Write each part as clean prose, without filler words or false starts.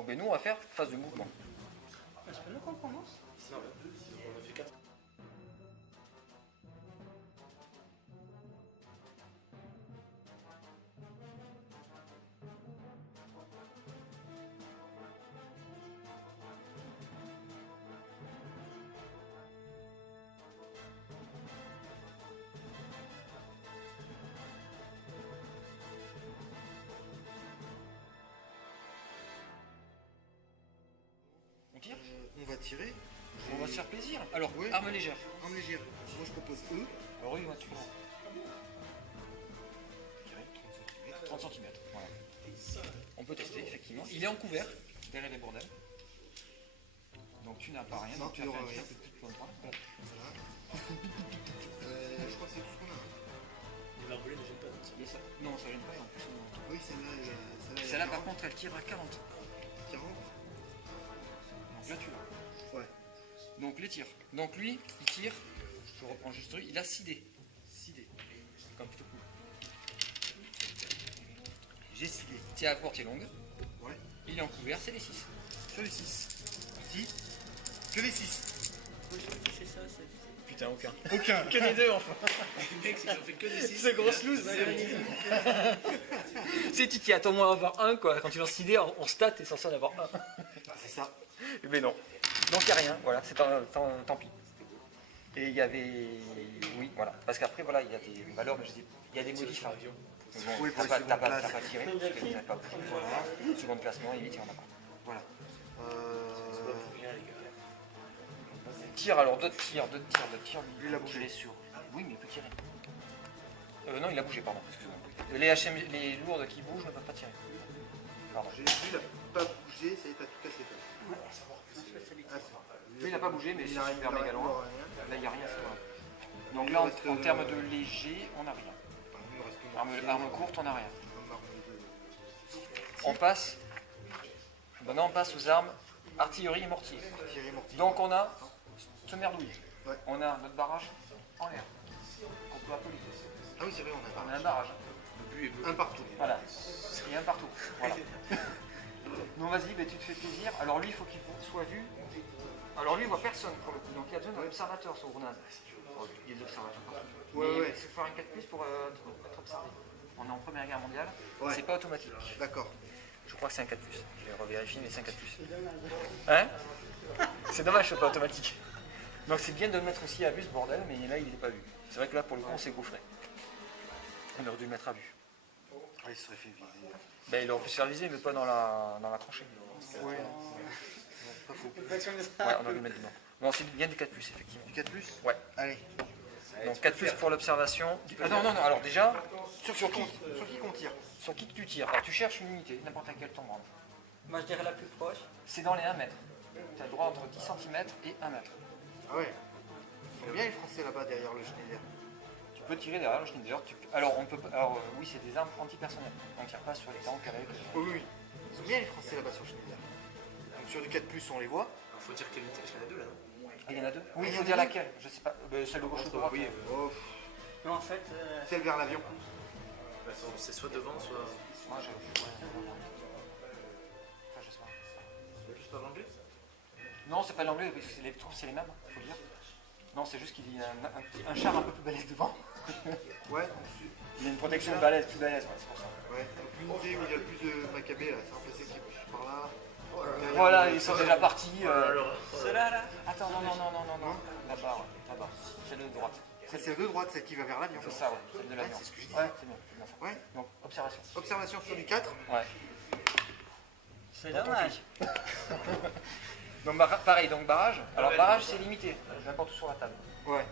Donc ben, nous on va faire phase de mouvement. C'est pas nous qu'on commence? Non, on a fait 4. On tire. On va tirer. On va se faire plaisir. Alors, Ouais. arme légère. Arme légère. Moi je propose E. Alors oui, moi tu prends. 30 cm. 30 cm. Voilà. On peut tester, effectivement. Il est en couvert, derrière les bordels. Donc tu n'as pas rien. Non, Donc tu il vas y faire aura un rien. petit peu de point. Voilà. Je crois que c'est tout ce qu'on a. L'arbalète ne gêne pas. Et ça- Non, ça gêne pas. Et en plus, Oui, celle-là, elle est celle-là, à par 40. contre, elle tire à 40. 40. Donc là, tu l'as. Ouais. Donc les tirs. Donc lui, il tire. Je reprends juste lui. Il a 6 dés. 6 dés. Comme plutôt cool. J'ai 6 dés. Tir à portée longue. Ouais. Il est en couvert, c'est les 6. Sur les 6. Parti. Que les 6. C'est ça, c'est. Putain, aucun. Aucun. Que les deux, enfin. Mec, c'est qu'on fait que des 6. C'est grosse loose. Tu sais, tu t'y attends moins à avoir un, quoi. Quand tu lances 6 dés, on stat, t'es censé en avoir un. C'est ça. Mais non. Donc il n'y a rien, voilà, c'est tant pis. Et il y avait. Oui, voilà. Parce qu'après, voilà, il y a des valeurs, mais je dis, il y a des modifs. Hein. Mais bon, Oui, pour t'as les pas, secondes places. pas tiré, parce que vous n'avez pas bougé. Voilà. Second classement, il tire en bas. Voilà. Rien, les gars. Tire alors, d'autres tirs. Lui, il a bougé. je l'ai sur. Oui, mais il peut tirer. Non, il a bougé, pardon, excusez-moi. Les HM, les lourdes qui bougent ne peuvent pas tirer. Pardon. J'ai vu, il n'a pas bougé, ça y est, t'as tout cassé. Toi. Ah, c'est bon. Lui, il n'a pas bougé, mais Il c'est a rien, super il a méga rien, loin. il a rien. Là, il n'y a rien, c'est vrai. Donc Il là, reste, en termes de léger, on n'a rien. Il me reste mon Arme, mortier, arme courte, on n'a rien. arme de- On passe. Maintenant, on passe aux armes artillerie et mortier. Artillerie, mortier. Donc on a ce merdouille. Ouais. On a notre barrage en l'air. Qu'on peut appeler. Ah oui, c'est vrai, On on a a un barrage. un partout. Voilà. Et un partout. Voilà. Donc vas-y, ben, tu te fais plaisir. Alors lui, il faut qu'il soit vu. Alors lui, il voit personne pour le coup. Donc il y a besoin d'un observateur sur Rounade. Il y a des observateurs partout. Ouais, Mais ouais. il faut faire un 4+ pour être observé. On est en Première Guerre mondiale. Ouais. C'est pas automatique. D'accord. Je crois que c'est un 4+. Je vais revérifier, mais c'est un 4+. Hein? C'est dommage, c'est pas automatique. Donc c'est bien de le mettre aussi à vue ce bordel, mais là il n'est pas vu. C'est vrai que là pour le coup on s'est gaufré. On aurait dû le mettre à vue. Ouais, il serait fait viser. Ben, il aurait pu se faire viser, mais pas dans la tranchée. Ouais. Pas faux. Ouais, on aurait dû le mettre dedans. Non, c'est bien du 4+, effectivement. Du 4+. Ouais. Allez. Donc 4+ pour l'observation. Ah non, non, non, alors déjà, Sur qui qu'on tire? sur qui que tu tires? Alors tu cherches une unité, n'importe laquelle tombe. Moi je dirais la plus proche. C'est dans les 1 mètre. Tu as le droit entre 10 cm et 1 mètre. Ah ouais. Ils sont bien les Français là-bas derrière le Schneider. Tu peux tirer derrière le Schneider. Alors, on peut, alors oui, c'est des armes antipersonnelles. On ne tire pas sur les tanks avec. Oui, oui. Ils sont bien les Français là-bas sur le Schneider. Donc sur du 4+, on les voit. Il faut dire quelle unité, parce qu'il y en a deux là, non? Il y en a deux. Oui, il il y faut en a dire deux. laquelle. Je sais pas. Celle de gauche ou de droite. Oui, Oh, Non, en fait, celle vers l'avion. bah, c'est soit devant, soit. Moi, je. Ouais, enfin, je sais pas. C'est juste par l'anglais? Non, c'est pas l'anglais, parce que les trous, c'est les mêmes, faut le dire. Non, c'est juste qu'il y a un char un peu plus balèze devant. Ouais. Il y a une protection balèze, plus balèze, ouais, c'est pour ça. Ouais. Donc l'unité où il y a le plus de macabées là, c'est un PC qui pousse par là. Derrière, Voilà, le- ils sont déjà partis. Alors, celle-là là. Attends, non, non, non, non, non, non. Là-bas, ouais, là-bas. Celle de droite. C'est celle de droite, celle qui va vers l'avion. C'est ça, ouais, celle de l'avion. Ouais, c'est ce que je dis. Ouais, c'est bien, c'est bien ça. Ouais. Donc, observation. Observation sur du 4. Ouais. C'est dommage. Donc, pareil, donc barrage. Alors, barrage, c'est limité, n'importe où sur la table. Ouais.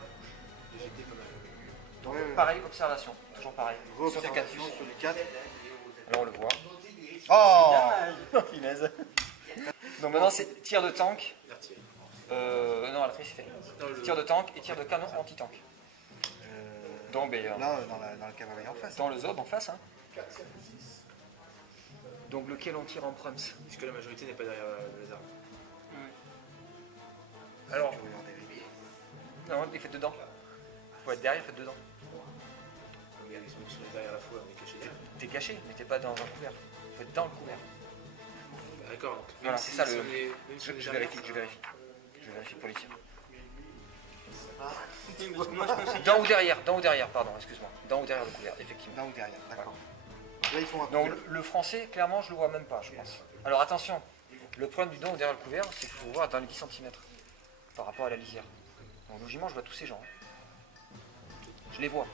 Donc, Ouais, ouais. pareil, observation. Toujours pareil. Sur des 4+. Observation sur du 4. Là, on le voit. Oh Dommage. Finesse. Donc, maintenant, c'est tir de tank. l'artillerie. Non, l'artillerie, c'est fait. Non, le- Tir de tank et tir de canon anti-tank. Donc, ben, Là, dans la cavalerie en face. dans le zob en face. Hein. Donc, lequel on tire en prums? Puisque la majorité n'est pas derrière les armes. Alors, Tu regardes derrière. non, il fait dedans. Faut être derrière, faites dedans. Regarde, ils sont derrière la fois, on est cachés derrière. T'es caché, mais t'es pas dans un couvert. Faut être dans le couvert. D'accord. Donc, Voilà, même c'est si ça, sur le- les- même sur les Je derrière, vérifie, je vérifie. Je vérifie pour les tirs. Oui, parce que moi, je considère... Dans ou derrière, pardon, excuse-moi. Dans ou derrière le couvert, effectivement. Là ou derrière, d'accord. Là, ils font un peu. Donc le français, clairement, je le vois même pas, je pense. Alors attention, le problème du dans ou derrière le couvert, c'est qu'il faut voir dans les 10 cm par rapport à la lisière. Donc logiquement, je vois tous ces gens. Hein. Je les vois,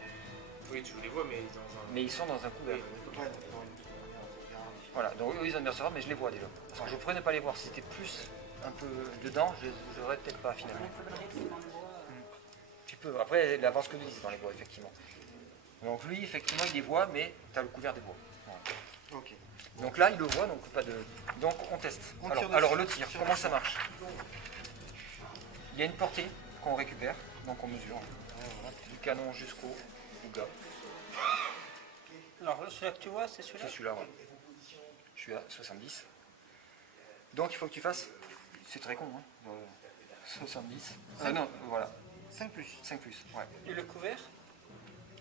Oui, tu les vois, mais dans un. mais ils sont dans un couvert. Oui, Ouais, d'accord. Voilà, donc eux, ils ont une recevoir, mais je les vois déjà. Alors, je pourrais ne pas les voir. Si c'était plus un peu dedans, je les aurais peut-être pas finalement. Tu peux. Après, il avance que de 10 dans les bois, effectivement. Donc lui, effectivement, il les voit, mais tu as le couvert des bois. Voilà. Ok. Donc là, il le voit, donc pas de. Donc on teste. On Alors, tire dessus. alors, le tir, Tire comment dessus. ça marche? Il y a une portée qu'on récupère, donc on mesure. Du canon jusqu'au gars. Alors, celui-là que tu vois, c'est celui-là. C'est celui-là, ouais. Je suis à 70. Donc il faut que tu fasses. C'est très con, hein. 70. Non, voilà. 5 plus. 5 plus. Ouais. Et le couvert?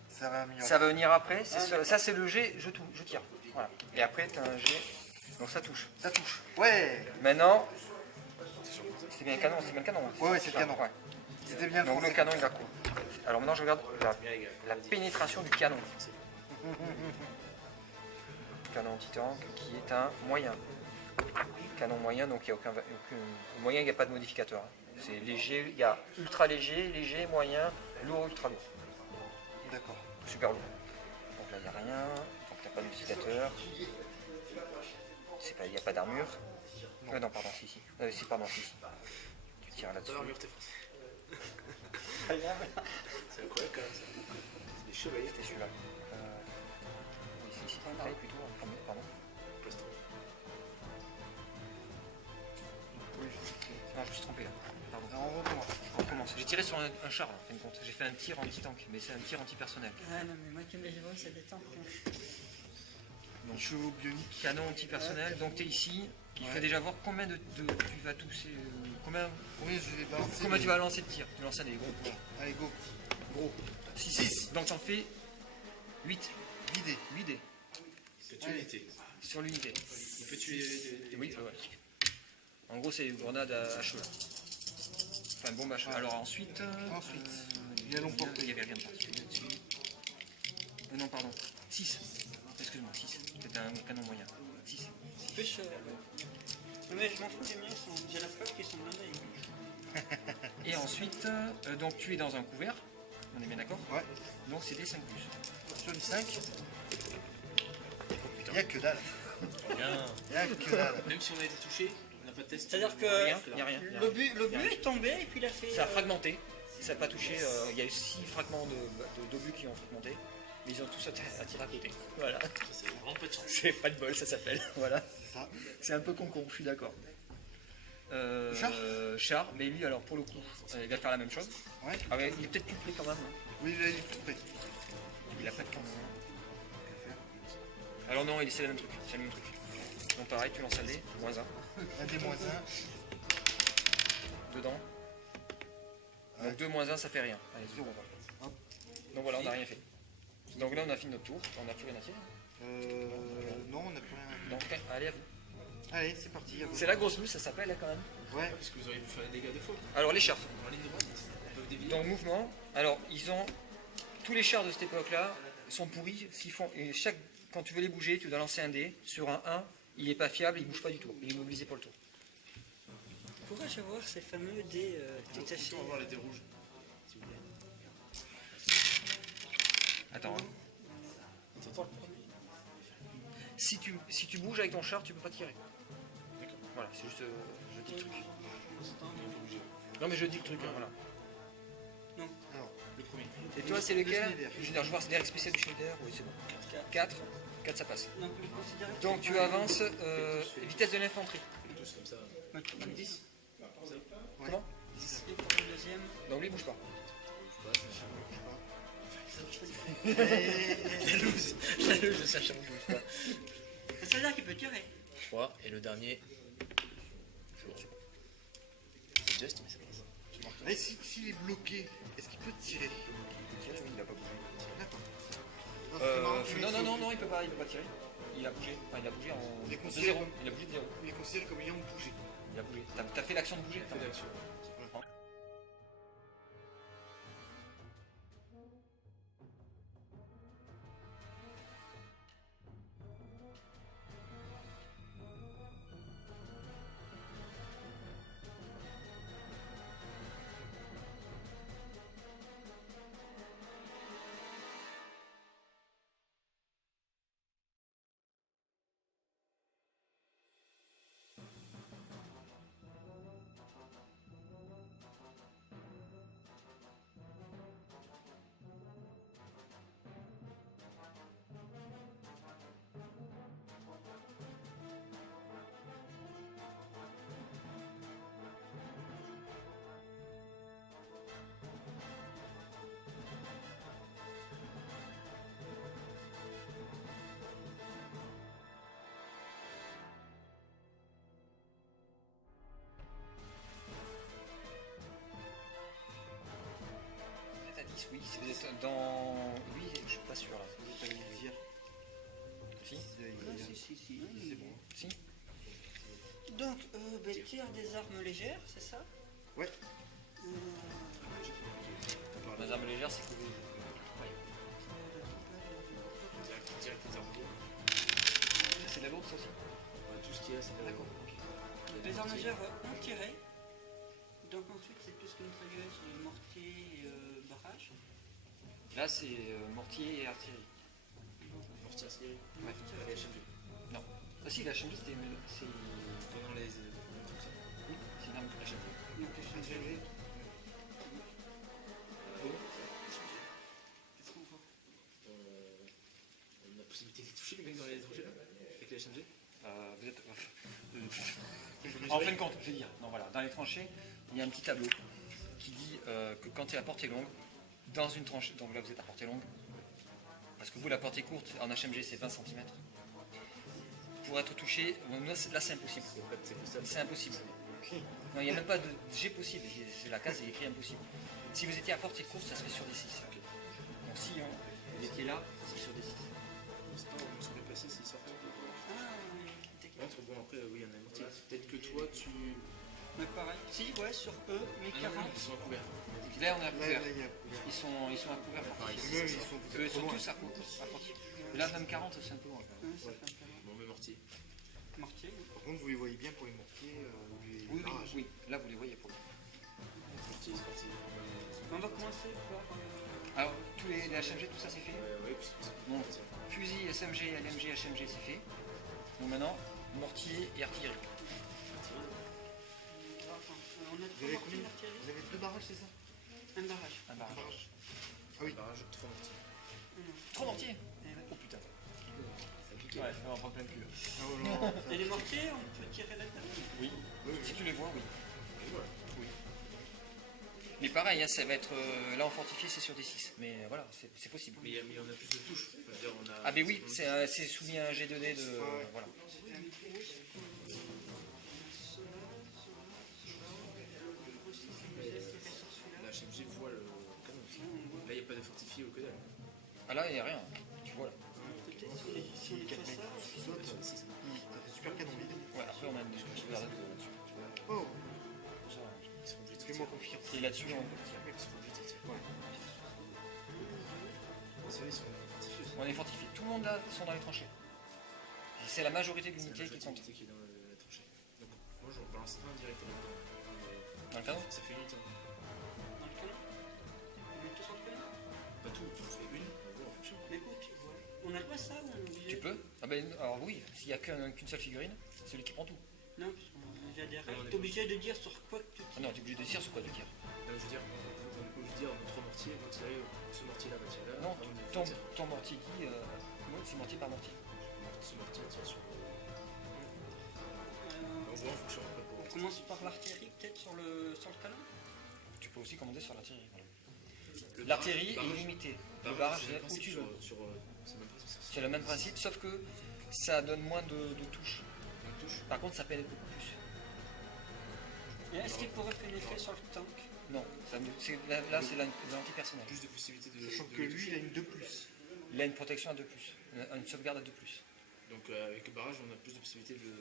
Ça va améliorer. Ça va venir après. Ça, c'est le jet, je tire. Voilà. Et après, tu as un jet. Donc ça touche. Ça touche. Ouais. Maintenant, c'est bien le canon, hein. Ouais, c'est le canon. Ouais. C'était bien le Donc le français. canon, il a quoi? Alors maintenant, je regarde la pénétration du canon. Canon anti-tank qui est un moyen. Canon moyen, donc il n'y a aucun moyen, il n'y a pas de modificateur. Hein. C'est léger, il y a ultra léger, moyen, lourd, ultra lourd. D'accord. Super lourd. Donc là, il n'y a rien, donc tu n'as pas de modificateur. Il n'y a pas d'armure. Non, pardon, si. Si, pardon, si. Tu tires Pas là-dessus. l'armure, t'es français. C'est incroyable quand même ça. C'est des chevaliers. C'était celui-là. Ici, plutôt. Pardon. Plastron. Non, je me suis trompé là. Pardon. Alors, on recommence. On recommence. J'ai tiré sur un char, en fin de compte. J'ai fait un tir anti-tank, mais c'est un tir anti-personnel. Ah non, mais moi qui me les vois, c'est des temps. Donc, chevaux bioniques, canon anti-personnel. Donc, tu es ici. Il faut déjà voir combien tu vas toucher. Combien Je vais balancer. tu vas lancer de tir? Tu lances un des gros. Allez, go. Gros. 6. Donc, t'en fais 8. Vidé. 8 dés Il peut tuer l'unité. sur l'unité. Il peut tuer des. Oui, ouais. En gros, c'est une grenade à cheveux. Enfin, une bombe à cheveux. Alors, ensuite. Il y a long porté. Il n'y avait rien de particulier dessus. Non, pardon. 6. Excuse-moi, 6. C'était un canon moyen. 6. Plus. Non, mais je m'en fous des miens, j'ai la preuve qu'ils sont blindés. Et ensuite, donc tu es dans un couvert. On est bien d'accord? Ouais. Donc c'est des 5 plus. Sur les 5. Il n'y a que dalle. Il n'y a que dalle. Même si on a été touché, on n'a pas de test. C'est-à-dire que Rien, il n'y a rien. le but est tombé et puis il a fait. Ça a fragmenté. Ça n'a pas touché. Il y a eu 6 fragments d'obus qui ont fragmenté. Mais ils ont tous attiré à côté. Voilà. C'est vraiment pas de chance. C'est pas de bol, ça s'appelle. Voilà. C'est ça. C'est un peu con, je suis d'accord. Char Char, mais lui, alors pour le coup, il va faire la même chose. Ouais. Ah ouais, il est peut-être plus près quand même. Hein. Oui, j'allais tout près. Il a pas de canon. Alors non, c'est le même truc. C'est le même truc. Donc pareil, tu lances un dé, -1. Un des moins 1. Dedans. Donc 2 -1, ça fait rien. Allez, 0. Hop. Donc voilà, on n'a rien fait. Donc là, on a fini notre tour. On n'a plus rien à tirer. Non, on n'a plus rien. Donc allez, à vous. Allez, c'est parti. à vous. C'est la grosse mousse, ça s'appelle là quand même. Ouais. Parce que vous auriez pu faire des dégâts de faux. Alors les chars. En ligne droite, on peut dévier. Dans le mouvement, alors ils ont. Tous les chars de cette époque-là sont pourris. S'ils font, et quand tu veux les bouger, tu dois lancer un dé. Sur un 1, il n'est pas fiable, il ne bouge pas du tout. Il est mobilisé pour le tour. Pourrais-je voir ces fameux dés détachés? On va voir les dés rouges. S'il vous plaît. Attends. Hein. T'entends le premier? Si tu bouges avec ton char, tu peux pas tirer. D'accord. Voilà, c'est juste. Je dis le truc. Il faut bouger. Non mais je dis le truc, hein, voilà. Alors, Le premier. Et toi, c'est lequel? Schneider. Je vais voir, c'est des spécial du Schneider. Oui, c'est bon. 4. 4, ça passe. Donc, le considérer que Donc c'est tu pas- avances, vitesse de l'infanterie. Tous comme ça. Ouais, 10. Comment? Et pour le deuxième. Donc lui, bouge pas. Je sache à mon bouge pas. Ça veut dire qu'il peut tirer. 3 et le dernier. C'est juste, mais ça passe. Et s'il est bloqué, est-ce qu'il peut tirer? Il peut tirer, oui, il a pas bougé. D'accord. Non, c'est marrant, tu mets Non, ça non, au- non, non, il peut pas tirer. il a bougé. Enfin, il a bougé en Il est de considéré 0. comme- Il a bougé de 0. Il est considéré comme ayant bougé. Il a bougé. T'as fait l'action de bouger. Fait d'action. Vous êtes à 10, oui. Si vous êtes dans. Oui, je suis pas sûr là. Vous êtes à l'hiver. Si. Si. C'est bon. Si. Donc, tir des armes légères, c'est ça? Ouais. Les armes légères, c'est que vous. Direct les armes. C'est de la lourde, ça aussi. Tout ce qu'il y a, c'est de la D'accord. Les armes légères ont tiré. Donc ensuite, c'est plus que mitrailleuse, mortier et barrage. Là, c'est mortier et artillerie. Mortier artillerie. Ouais. Les HMG. Non. Ah si, la HMG, c'était. C'est. Pendant les. Oui, c'est une arme de HMG. Donc les chargeurs. Qu'est-ce qu'on voit? On a la possibilité de les toucher, les mecs, dans les tranchées là. Avec les HMG. Vous êtes. En fin de compte, je vais dire. Non, voilà. Dans les tranchées, il y a un petit tableau qui dit que quand la portée longue, dans une tranchée, donc là vous êtes à portée longue, parce que vous, la portée courte en HMG c'est 20 cm. Pour être touché, là c'est impossible. C'est impossible. Non, il n'y a même pas de G possible. C'est la case, il est écrit impossible. Si vous étiez à portée courte, ça serait sur des 6. Donc si vous étiez là, ça serait sur des 6. Sinon, on se déplacer s'ils sortent. Ah, oui. Entre bon, après, oui, il y en a un mortier. Peut-être que toi, tu. Mais pareil. Si, ouais, sur eux, mais Ah non, 40. ils sont à couvert. Là on est à Là, couvert. il y a. Ils sont à couvert fortifié. Eux, ils sont Eux, ils trop sont loin. tous à fortifié. Et là même 40 c'est un peu loin. Ouais, ça fait un peu loin. Bon, mais mortier. Mortier, oui. Par contre, vous les voyez bien pour les mortiers ou les Oui, barrages. oui, là vous les voyez pour le Mortier, c'est parti. On va commencer par. Alors, tous les HMG, tout ça c'est fait. Oui, parce que c'est Bon, fusil, SMG, LMG, HMG, c'est fait. Donc maintenant, mortier et artillerie. On a Vous trois avez mortiers combien d'artillerie. Vous avez 2 barrages, c'est ça? Un barrage. Un barrage. Barrage. Ah oui. barrage, 3 mortiers. Non. 3 mortiers. Eh ouais. Oh putain. Ça pique. Ouais, on va en prendre plein le cul. Ah ouais, non, Et les mortiers, on peut tirer là-dedans. Oui. oui, Si tu les vois, oui. Et voilà. Oui. Mais pareil, hein, ça va être. Là en fortifié, c'est sur des 6. Mais voilà, c'est possible. Mais on a plus de touches. Je veux dire, on a. Ah, mais oui, c'est soumis à un G2D de. Voilà. La HMG voit le canon aussi. Là, il n'y a pas de fortifié ou que dalle. Ah là, il n'y a rien. Tu vois là. Peut-être si on les 4 fait mètres ça. qui sautent, ça fait super canon vide. Ouais, après on a une discussion là-dessus. Oh, Ils sont obligés de fais-moi confiance. Et là-dessus, on peut tirer. Ils sont obligés de tirer. Ouais. Ceux-là, ils sont fortifiés aussi. On est fortifié. Tout le monde là sont dans les tranchées. C'est la majorité de C'est l'unité qui compte. qui est dans la tranchée. Donc, moi, je balance un direct là-dedans. Dans le canon. Ça fait une unité. Dans le canon. On est tous en canon. Pas tout, on fait une, on voit en fonction. Mais écoute, on a le droit à ça ou on est obligé? Tu peux. Ah ben, alors oui, s'il n'y a qu'une seule figurine, c'est lui qui prend tout. Non, parce qu'on a déjà des on règles. est T'es obligé de dire sur quoi que tu Ah tires. non, t'es obligé de tirer sur quoi tu tires. Non, je veux dire, on est obligé de dire, on a 3 mortiers, vont tirer, ce mortier-là va tirer là. Non, on est- ton, tire. ton mortier dit. C'est mortier par mortier. Ce mortier tire sur. On voit en fonction après pour. On commence par l'artillerie, peut-être sur le canon. Tu peux aussi commander sur l'artillerie. Voilà. Le L'artillerie est barrage- illimitée. Le barrage, barrage c'est le est où principe tu sur- veux. c'est le même principe. C'est le même principe, sauf que ça donne moins de touches. On touche. Par contre, ça pénètre beaucoup plus. Et est-ce qu'il pourrait pénétrer sur le tank? Non, là c'est l'anti-personnage. Plus de possibilités de. Sachant de que les lui, toucher. il a une 2+. Il a une protection à 2+, une sauvegarde à 2+. Donc avec le barrage, on a plus de possibilités de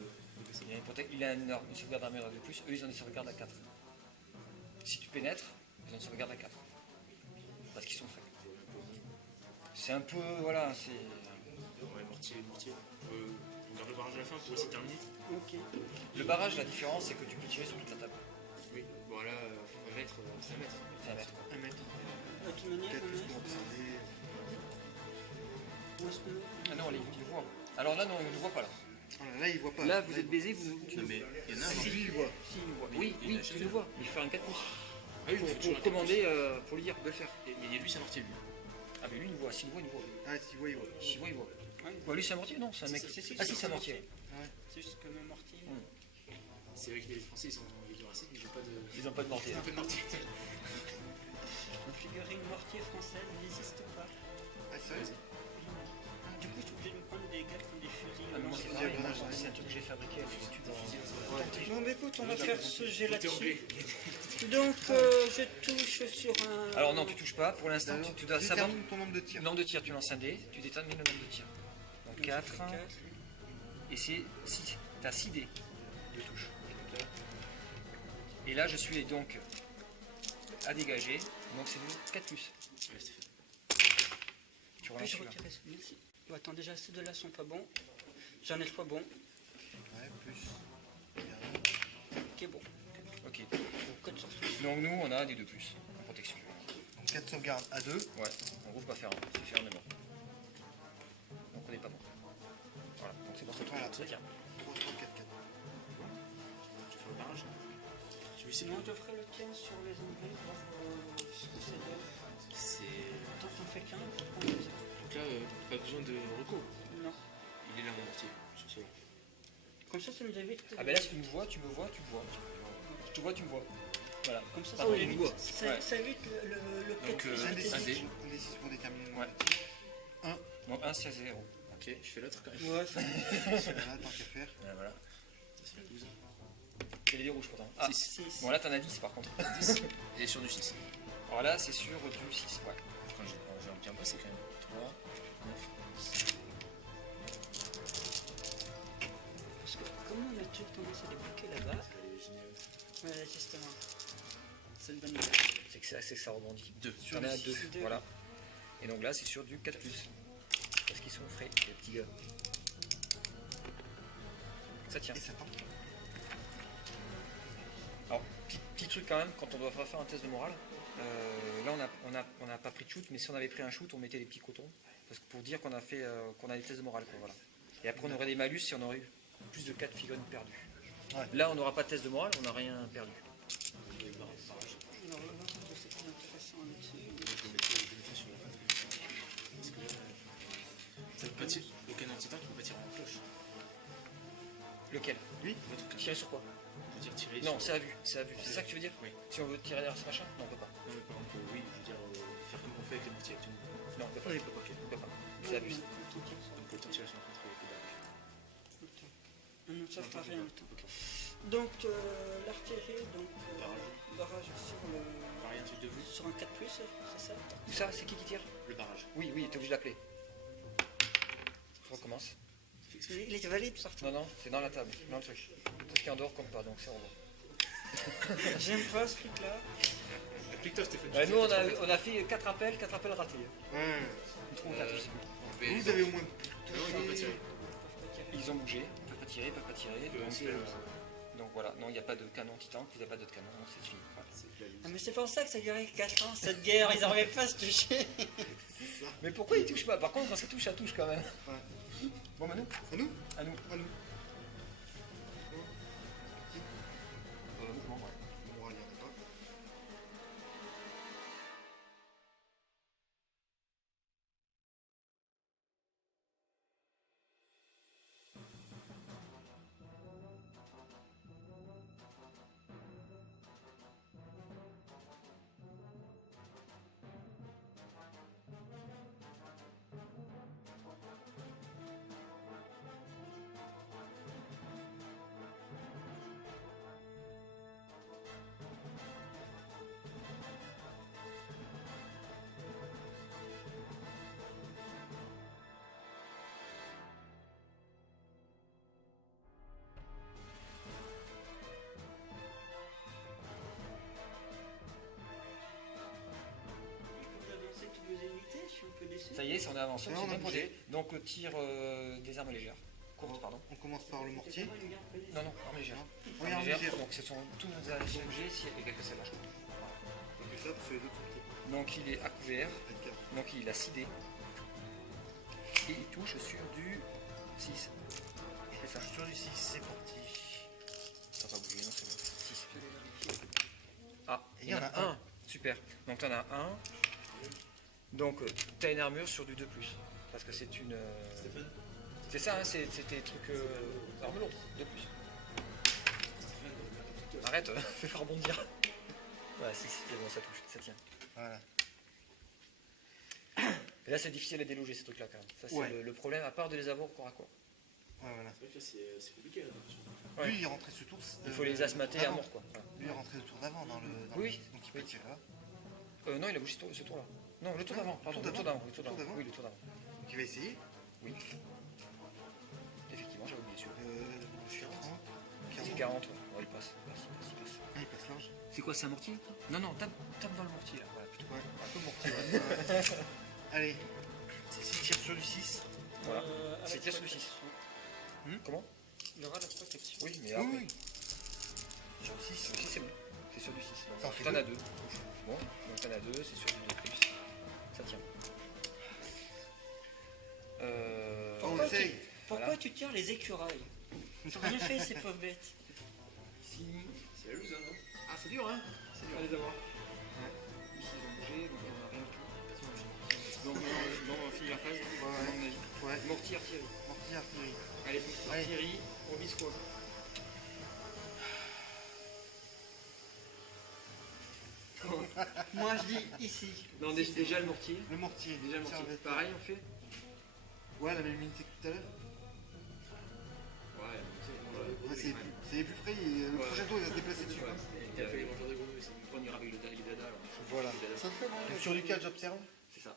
baisser. Il a une sauvegarde d'armure de plus, eux ils ont des sauvegardes à 4. Si tu pénètres, ils ont une sauvegarde à 4. Parce qu'ils sont frais. C'est un peu. Voilà, c'est. Ouais, mortier. On garde le barrage à la fin pour essayer de terminer. Ok. Le barrage, la différence, c'est que tu peux tirer sur toute la table. Oui, bon là, 1 mètre, c'est 1 mètre. C'est un mètre. 1 mètre. De toute manière, 4 plus on pour observer. est... Où est-ce que... Ah non, il le voit. Alors là, non, il ne le voit pas là. Oh là, il voit pas. Là, vous êtes baisé, vous. Non mais il y en a un. Si, lui, il voit. Si, il le voit. Mais Oui, il oui, a tu acheté le un. vois. Mais il fait un 4 pouces. Ah oui, Pour commander, pour lui dire de le faire. Mais lui, c'est un mortier, lui. Ah, mais lui, il voit. S'il voit, il voit. Ah, s'il voit, il voit. S'il voit, il voit. Ouais. Bah, lui, c'est un mortier, non, c'est un mec. Ah, si, c'est un mortier. C'est juste que même mortier. C'est vrai que les Français, ils sont avec le racisme, ils n'ont pas de. Ils n'ont pas de mortier. Ils ont pas de mortier. Une figurine mortier française n'existe pas. Ah, sérieux? Du coup, je suis obligé de me prendre des gars qui ont des fusils. Ah, mais moi, c'est fusil à pareil, grenade, moi, ouais. c'est un truc que j'ai fabriqué à l'étude Bon, mais écoute, on va faire ce jet Tout est là-dessus. anglais. Donc, je touche sur un... Alors non, tu touches pas. Pour l'instant, tu dois savoir. détermine ton nombre de tirs. Nombre de tirs, tu lances un dé, tu détermines le nombre de tirs. Donc 4, et c'est 6. Tu as 6 dés de touche. Et là, je suis donc à dégager, donc c'est du 4 plus. Ouais, c'est fait. Tu Puis relances je celui-là. retirer celui-ci. Oh, attends, déjà, ces deux-là sont pas bons. J'en ai 3 bons. Ouais, plus. Ok, bon. Ok. Donc, code sur celui-ci. Donc nous, on a des 2 plus en protection. 4 sauvegardes à 2. Ouais, on rouvre pas faire un, c'est faire un mémoire. Donc on n'est pas bon. Voilà, donc c'est pour ça que Voilà. ça tient. 3, 3, 4, 4. Tu fais le barrage. Sinon, je ferai le tien sur les Anglais, voir ce que c'est d'eux. C'est. Attends, t'en fais qu'un, je prends les autres. Donc là, pas besoin de recours. Non. Il est là, mon mortier. Sur ce. Comme ça nous évite... Ah ben là, si tu me vois, tu me vois, tu me vois. Je te vois, tu me vois. Voilà. Comme ça, Ah ça oui, évite, il voit. ça, Ouais. ça évite le Donc, calcul un Un des des un 6 dé. pour déterminer le nombre Ouais. de tirs. Donc 1, c'est à 0. Ok, je fais l'autre quand même. Ouais, ça... Voilà, tant qu'à faire. Voilà. Ça, c'est la 12. C'est les dés rouges pourtant. Ah, 6. bon là, t'en as 10 par contre. 10. Et sur du 6. Alors là, c'est sur du 6. Ouais. Quand j'ai un bien bossé quand même. 3, 9, 10. Parce que comment on a toujours tendance à les bloquer là-bas? Elle est géniale. Ouais, justement. C'est une bonne idée. C'est que ça rebondit. 2. T'en as 2. Deux. Voilà. Et donc là, c'est sur du 4 plus. Parce qu'ils sont frais, les petits gars. Ça tient. Et ça part. Alors, petit truc quand même, quand on doit faire un test de morale, là on n'a pas pris de shoot, mais si on avait pris un shoot, on mettait les petits cotons, parce que pour dire qu'on a fait qu'on a des tests de morale, quoi, voilà. Et après on aurait des malus si on aurait eu plus de 4 figurines perdues. Ouais. Là on n'aura pas de test de morale, on n'a rien perdu. Alors là, je sais qu'il est intéressant là-dessus. Je vais mettre sur la fin. Parce que là, ça peut pas tirer. Aucun antitank ne peut pas tirer en cloche. Lequel? Lui? Votre cas. Tirer sur quoi? Je veux dire tirer Non, sur. c'est à vue, c'est à vue. C'est ça que tu veux dire? Oui. Si on veut tirer derrière ce machin? Non, on peut pas. Non, mais par exemple, oui, je veux dire, faire comme on fait avec les mortiers actuellement. Non, on peut pas. On peut pas. On peut pas. C'est à vue. Donc, autant tirer sur un contre avec le barrage. Non, ça fera rien le temps. Ok. Donc, l'artillerie, donc, Barrage. barrage sur, Pareil, un truc de vous. sur un 4 plus, c'est ça? Où ça? C'est qui tire? Le barrage. Oui, oui, t'es obligé d'appeler. On recommence. Il est valide, surtout. Non, non, c'est dans la table, dans le truc. Tout ce qui est en dehors compte pas, donc c'est en haut. J'aime pas ce truc-là. Applique-toi, Stéphane. Nous, on a fait 4 appels ratés. Ouais. Ou 3 ou 4, je sais plus. Vous avez au moins Non, il peut pas tirer. Ils ont bougé, ils peuvent pas tirer, ils peuvent pas tirer. Donc voilà, non, il n'y a pas de canon titan, il n'y a pas d'autre canon, donc c'est fini. Voilà. Ah, mais c'est pour ça que ça durait 4 ans, cette guerre, ils n'arrivaient pas à se toucher. Mais pourquoi ils touchent pas? Par contre, quand ça touche quand même. Ouais. Bon, Manu, À nous? à nous. À nous. Mouvement, ouais. Bon, allez, on va. Ça y est, on est avancé, Là, c'est on a bien bougé. posé. Donc tir des armes légères. Courtes, pardon. On commence par le mortier. Non, non, armes légères. Oui, Armes armes légères. Donc ce sont tous nos AMG, si il n'y a que celle-là, je crois. Et que ça, parce que les autres sont petits. Donc il est à couvert, 24. donc il a 6 dés. Et il touche sur du 6. C'est ça. Sur du 6, c'est parti. Ça va bouger, non, c'est bon. 6. Ah, Et il y en a un. Super. Donc tu en as un. Donc tu as une armure sur du 2+. Parce que c'est une. Stéphane C'est ça, hein, c'était des trucs. Arme l'autre, 2+. Arrête, fais faire rebondir. Ouais, 6, c'est bon, ça touche, ça tient. Voilà. Et là, c'est difficile à déloger ces trucs-là quand même. Ça, c'est Ouais. le problème, à part de les avoir au corps à corps. Ouais, voilà. C'est vrai que là, c'est compliqué. Là. Ouais. Lui, il est rentré ce tour. Il faut les asmater à d'avant. mort, quoi. Voilà. Lui, il est rentré le tour d'avant dans le. Oui. Donc il peut tirer là. Non, il a bougé ce tour-là. Non, le tour Non, d'avant, pardon. le Le tour tour d'avant. Le tour Le tour d'avant. d'avant. Oui, le tour d'avant. Donc il va essayer. Oui. Effectivement, j'avais oublié sûr. Je suis à 30. C'est 40, ouais. Ouais, il passe. Il passe. Ah, il passe large. C'est quoi, c'est un mortier? Non, non, tape dans le mortier là. Voilà, plutôt. Ouais, un peu mortier. Ouais. Allez. C'est 6 tirs sur du 6. Voilà. avec C'est tir sur le 6. protection. Comment? Il y aura la protection. Oui, mais Oui, après. oui. Sur le 6. Sur le 6, c'est bon. C'est sur du 6. Ça en fait T'en deux. as 2. Bon, donc t'en as 2, c'est sur du 2+. Ça tient. On Pourquoi, essaye. pourquoi tu tires les écureuils? Ils ont rien fait ces pauvres bêtes. Si. C'est la loose, hein, non Ah, c'est dur, hein? C'est dur à les avoir. Ouais. Ici, ils ont bougé, donc on n'a rien du tout. Donc, on va finir la phase. Ouais. À mon avis. Ouais. Mortier, artillerie. Mortier, artillerie. Allez, Allez. artillerie, on vise quoi? Moi je dis ici. Non, déjà le mortier. Le mortier. Déjà le mortier. Observe- Pareil, on fait? Ouais, la même unité que tout à l'heure. Ouais, Ouais, c'est les plus près. Le Ouais. prochain tour, il va se déplacer dessus. quoi. Il a fait les mangeurs de grenouilles. On ira avec les dada, alors. Voilà. Les dada. Donc sur du 4, j'observe. C'est ça.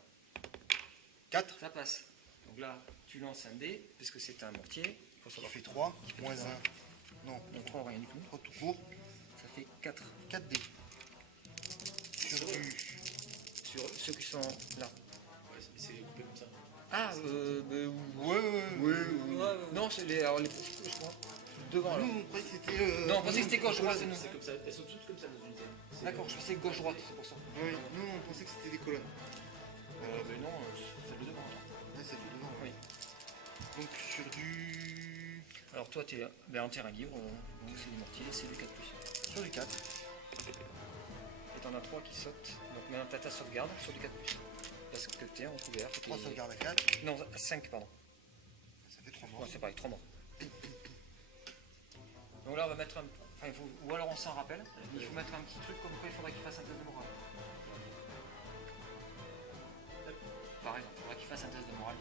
4. Ça passe. Donc là, tu lances un dé, puisque c'est un mortier. Il faut Qui savoir fait 3. Moins 1. Non, Donc 3, rien du tout. 3 tout court. Ça fait 4. 4 dés. Sur du. Sur ceux qui sont là. Ouais, c'est coupé comme ça. Ah, Ouais. Non, c'est alors les petits, je crois. Devant alors. Nous, on croyait que c'était. Non, on pensait que c'était gauche-droite, c'est nous. C'est comme ça. Elles sont toutes comme ça, nos unités. D'accord, je pensais gauche-droite, c'est pour ça. Oui, nous, on pensait que c'était des colonnes. Mais non, c'est le devant. Ouais, c'est du devant. Oui. Donc sur du. Alors toi, tu es en terrain libre, donc c'est du mortier, c'est du 4+. Sur du 4. Et t'en as 3 qui sautent. Donc maintenant, t'as ta sauvegarde sur du 4+. Parce que t'es en couvert. 3 sauvegardes à 4. Non, 5, pardon. Ça fait 3 morts. Ouais, c'est pareil, 3 morts. Donc là, on va mettre un. Enfin, il faut... Ou alors on s'en rappelle. Il faut mettre un petit truc comme quoi il faudrait qu'il fasse un test de morale. Par exemple, il faudrait qu'il fasse un test de morale.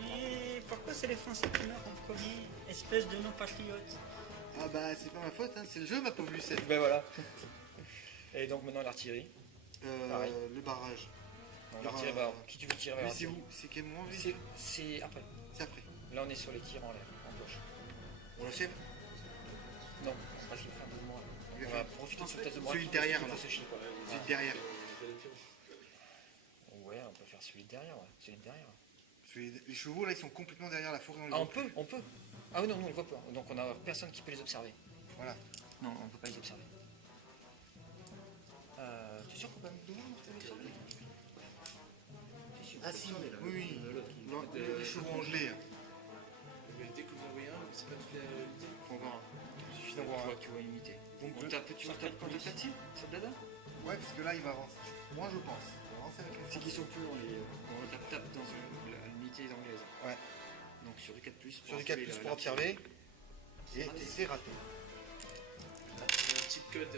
Mais pourquoi c'est les Français qui meurent en premier? Espèce de non-patriotes. Ah bah, c'est pas ma faute, hein. C'est le jeu, ma pauvre Lucette. Ben voilà. Et donc maintenant l'artillerie. Pareil. Le barrage. Donc, l'artillerie, bah, qui tu veux tirer vers Lui, c'est l'artillerie? où? C'est quel moment, lui? C'est après. C'est après. Là, on est sur les tirs en l'air, en poche. On l'achève? Non, parce qu'il va faire un test de morale. Il va On va faire- profiter de ce test de morale. Celui derrière, Il là. faut se chier, quoi. Celui de derrière. Ouais, on peut faire celui de derrière, ouais. Celui de derrière. Les chevaux, là, ils sont complètement derrière la forêt. On les Ah, on voit. peut. Ah oui, non, nous on les voit pas. Donc on a personne qui peut les observer. Voilà. Non, on peut pas les observer. Tu es sûr qu'on peut nous Ah si, oui. Non, les chevaux en gelée. hein. Mais dès que vous envoyez un, c'est pas toute la unité. Faut voir. Il suffit d'en Tu voir vois un. que tu vas imiter. Donc, On tape, tu tapes quand tu tapes dessus? Ça te dada? Ouais, parce que là, il va avancer. Moi, je pense. Il va avancer avec les C'est qu'ils sont peu, on tape dans l'unité anglaise. Ouais. Donc sur du 4+. Sur du 4 pour observer. Et c'est raté. Un cheat code.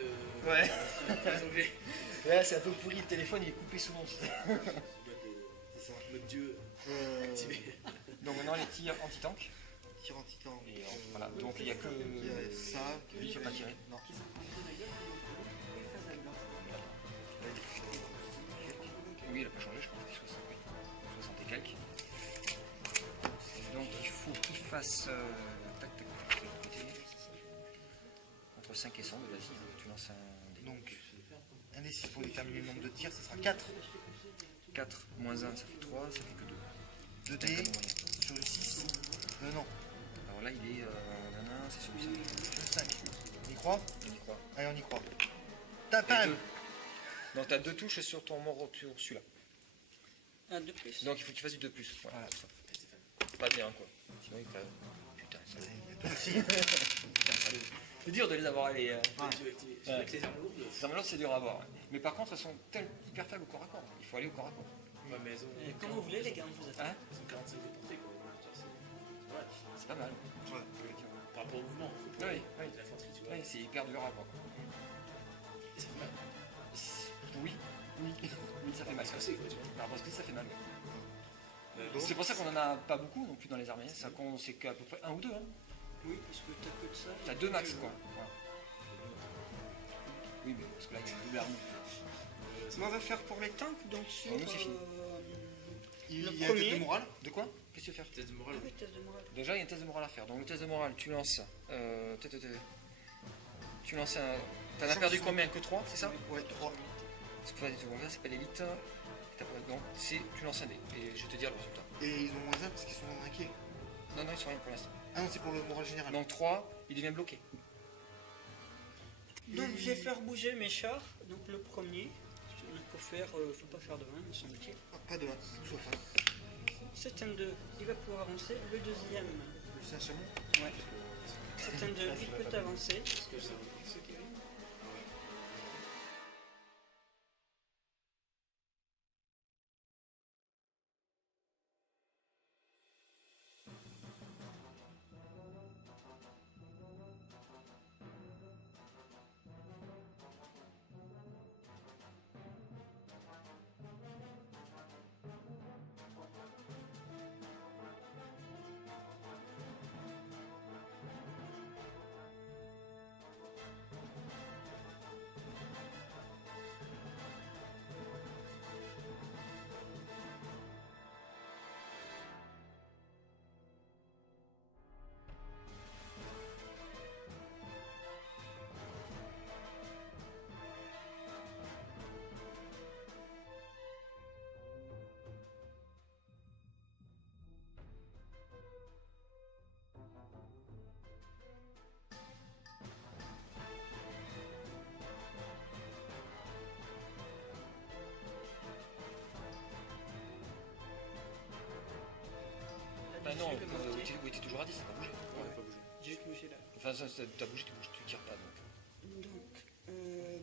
Ouais. Les Anglais. Là, c'est un peu pourri, le téléphone il est coupé souvent. Tu sais. C'est ça. Mode Dieu activé. Donc maintenant les tirs anti-tank. Tir anti-tank. Et voilà, donc il n'y a que. Il y a ça. Lui qui va pas tirer. Non. Oui, il a pas changé, je crois que c'était 60, oui. 60 et quelques. Donc il faut qu'il fasse. Tac, tac, tac, de l'autre côté. Entre 5 et 100, mais vas-y, tu lances un dé. Donc, un des 6 pour déterminer le nombre de tirs, ce sera 4. 4 moins 1, ça fait 3, ça fait que 2. 2 dés sur le 6. Non, Alors là, il est. Nanana, c'est sur le 5. sur le 5. On y croit? On y croit. Allez, on y croit. Tape Et un. deux. Donc t'as 2 touches sur ton mort sur celui-là. Un de plus. Donc il faut que tu fasses du 2 plus. Voilà, Voilà. ça. Pas bien quoi. Sinon il crève. Putain, ça. Toi aussi. C'est dur de les avoir les. C'est vrai que les armes lourdes. Les armes lourdes, c'est dur à avoir. Ouais. Mais par contre, elles sont hyper faibles au corps à corps. Il faut aller au corps à corps. Ouais, mais elles ont. Et comme vous voulez, les gars, vous êtes. Hein? Elles ont 45 de portée quoi. Ouais. C'est pas mal. Ouais. Par rapport au mouvement. Oui, oui. L'infanterie, tu vois. Ouais, c'est hyper dur à avoir. Et ça fait mal. Oui, oui, oui, ça fait mal. Parce que c'est quoi, tu vois. Alors, parce que ça fait mal. Bon. C'est pour ça qu'on en a pas beaucoup non plus dans les armées. C'est qu'à peu près 1 ou 2. Hein. Oui, parce que t'as que de ça. T'as 2 max quoi. Voilà. Oui, mais parce que là il y a une double armure. On va faire pour les tanks, donc sur. nous, c'est fini. Il Le y a un test premier. de morale. De quoi? Qu'est-ce que tu veux faire? Test de morale. Ah oui, test de morale. Déjà, il y a un test de morale à faire. Donc, le test de morale, tu lances. Tu lances un. T'en as perdu combien? Que 3, c'est ça? Ouais, 3. Parce que ça s'appelle Elite. Donc, tu lances un dé. Et je vais te dire le résultat. Et ils ont moins 1 parce qu'ils sont inquiets. Non, non, ils sont rien pour l'instant. Ah non, c'est pour le moral général. Donc, 3, il devient bloqué. Donc je vais faire bouger mes chars. Donc le premier, pour faire, faut pas faire de 1, me semble-t-il. Ah, pas de 1, sauf 1. C'est un 2, il va pouvoir avancer. Le deuxième, Le Saint-Chamond. ouais. C'est un 2, il peut avancer. Parce que ça ce qui est. Ah non, Là-dessus, le mortier. oui, t'es toujours à 10, ça va bouger. Ouais, pas bouger. J'ai bougé là. Enfin, t'as bougé, tu tires pas donc.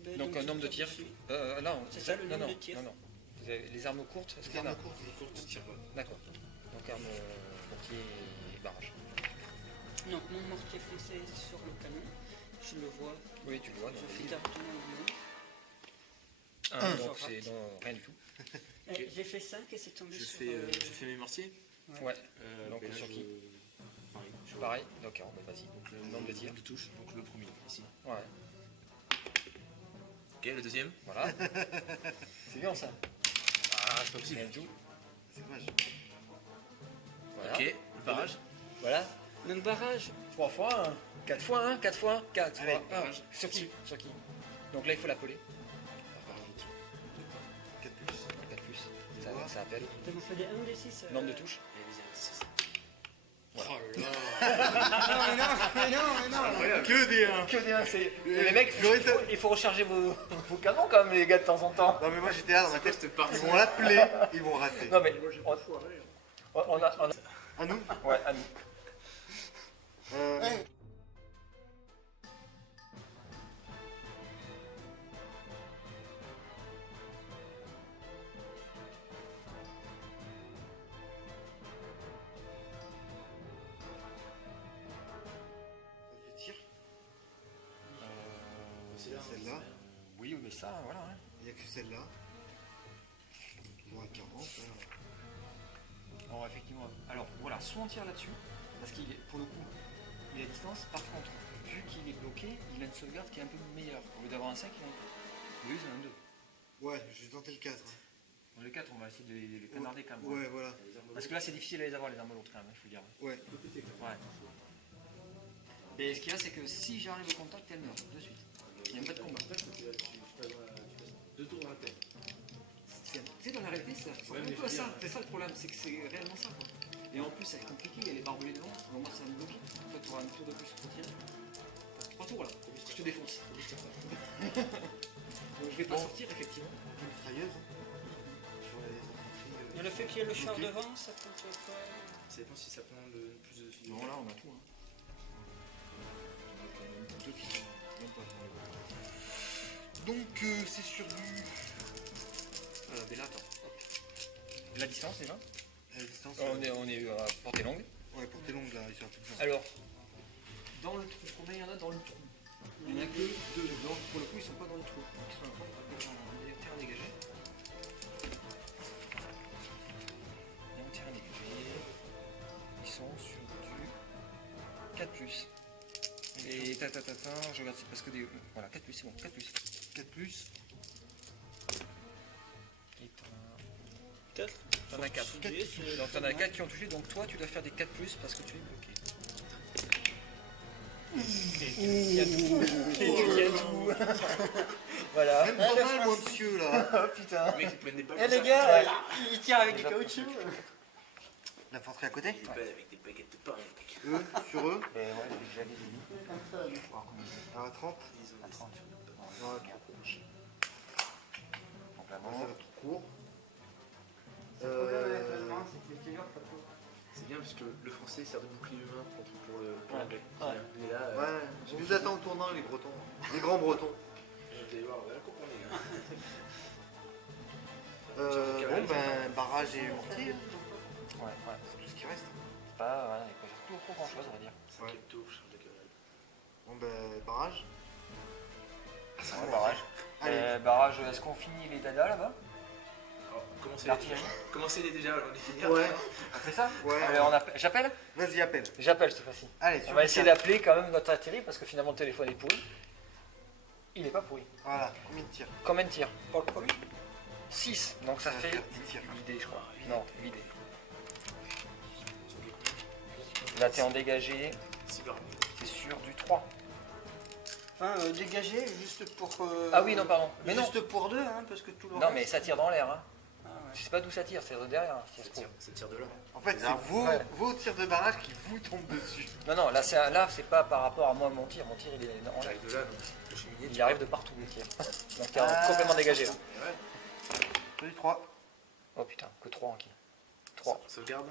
Donc, Donc, un nombre de tirs. Non, C'est ça, le non, nombre non, de tirs. non, non. Vous avez les armes courtes, est-ce Les qu'il y en a? armes courtes, les courtes. Tu tires pas. D'accord. Donc, arme mortier et barrage. Donc mon mortier français est sur le canon. Je le vois. Oui, tu le vois. Je Donc, fais directement au nom. donc Je c'est rate. dans rien du tout. Eh, j'ai fait 5 et c'est tombé Je sur. fais mes mortiers. Ouais, Donc Donc, là, sur qui? Pareil. je- pareil. Donc, alors, vas-y. Donc Le nombre de tirs. de touches. Donc le premier ici. Ouais, Ok, le deuxième. voilà. C'est bien ça. Ah, c'est pas possible. Rien du tout. C'est dommage. Voilà. Ok, le barrage. Voilà. Même barrage. 3 fois 1. 4 fois 1, 4 fois 4 Allez, fois 1. barrage. Sur qui? Sur qui? Donc là, il faut l'appeler. 4 plus. 4 plus. Voilà. Ça appelle. Ça vous fait des 1 des 6. Nombre de touches. Et deuxième, 6. Voilà. Oh là là. Mais non. Que des 1. Que des 1, c'est. Les mecs, Floride- il faut recharger vos canons quand même, les gars, de temps en temps. Non, mais moi j'étais là dans ma tête. Cette partie. Ils vont l'appeler, ils vont rater. Non, mais. On a. À nous. Ouais, à nous. Je tire. C'est là, Celle-là. Oui, mais ça, voilà. Hein. Il n'y a que celle-là. Ils vont à 40. Alors, effectivement. Alors, voilà, soit on tire là-dessus, parce qu'il est, pour le coup, il est à distance. Par contre, vu qu'il est bloqué, il a une sauvegarde qui est un peu meilleure. Au lieu d'avoir un 5, il a un 4. Lui, il en a un 2. Ouais, je vais tenter le 4. Dans les 4, on va essayer de les canarder quand même. Ouais, voilà. Parce que là, c'est difficile à les avoir, les armes lourdes, quand même, il faut le dire. Ouais. Ouais. Et ce qu'il y a, c'est que si j'arrive au contact, elle meurt de suite. Il n'y a même pas de combat. Deux tours à la terre. C'est dans la réalité, c'est un peu ça. C'est ça le problème, c'est que c'est réellement ça. Quoi. Et en plus, c'est compliqué, il y a les barbelés devant. Donc moi, ça va me bloquer. Toi, tu auras un tour de plus pour tirer. 3 tours là, je te défonce. Donc je vais pas sortir, effectivement. Une mitrailleuse. Sur les infanteries, Et le fait qu'il y ait le char ok. devant, ça compte quoi? Ça dépend si ça prend le plus de figures. Non, là, on a tout. Hein. Deux figures, même pas. Donc c'est sur du... Mais là, attends. Hop. La distance déjà. La distance. On est à portée longue. Ouais, portée longue là, ils sont un peu plus. Alors, dans le trou, combien il y en a dans le trou? Il n'y en a que 2. Donc pour le coup, ils sont pas dans le trou. Ils sont en terrain dégagé. Et en terrain dégagé, ils sont sur du 4+. Et je regarde, c'est parce que des... Voilà, 4+, c'est bon, 4+. 4+. Et Peut-être. t'en as 4. Donc t'en as 4 qui ont touché, donc toi tu dois faire des 4+, parce que tu es bloqué. Et tu tiens tout. Voilà. Même pas mal, moi, monsieur, là. Oh putain. Le mec, il prennent des balles. Eh les gars, il tire avec du caoutchouc. L'infanterie à côté. Des balles avec des baguettes de pain, mec. Eux, sur eux. Et ouais, j'avais dit. À 30. Ils ont des Attends. ceintures de pain. Non, trop court. Donc là, Ça va trop court. C'est bien parce que le français sert de bouclier humain pour Ouais. l'anglais. Ouais. Et là, Ouais, je vous attends au tournant, les Bretons. Les grands Bretons. vous allez voir, on va la comprendre, les gars. Bon, ben, barrage et mortier. Ouais, C'est tout ce qui reste. c'est pas. Voilà, il n'y a pas trop grand chose, on va dire. Cinquième tour, chef de cavalerie. Bon, ben, barrage. Ouais, barrage. Allez. Barrage, est-ce qu'on finit les dadas là-bas? Alors, commencez L'artillerie. les déjà, on est fini. Ouais. On fait ça? Ouais. Allez, J'appelle? Vas-y, appelle. J'appelle cette fois-ci. Allez, On va essayer d'appeler quand même notre artillerie parce que finalement le téléphone est pourri. Il n'est pas pourri. Voilà, combien de tirs? Combien de tirs? Pas le premier. 6. Donc ça va fait faire 10 tirs. vidé, je crois. Non, vidé. Là, t'es en dégagé. C'est sur du 3. Enfin, dégagé juste pour. Ah oui, non, pardon. Mais non. Juste pour 2, hein, parce que tout le Non, reste- mais ça tire dans l'air. Hein. Ah ouais. Je sais pas d'où ça tire, c'est derrière. Hein, si ça se trouve. Ça tire de là. En fait, Là, c'est vos, ouais. vos tirs de barrage qui vous tombent dessus. Non, non, là, c'est pas par rapport à moi, mon tir. Mon tir, il est en l'air. J'arrive de là, donc le cheminier. Il arrive de partout, le tir. Donc t'es Ah. complètement dégagé là. Ouais. J'ai du 3. Oh putain, que 3 en kill. 3. Sauvegarde.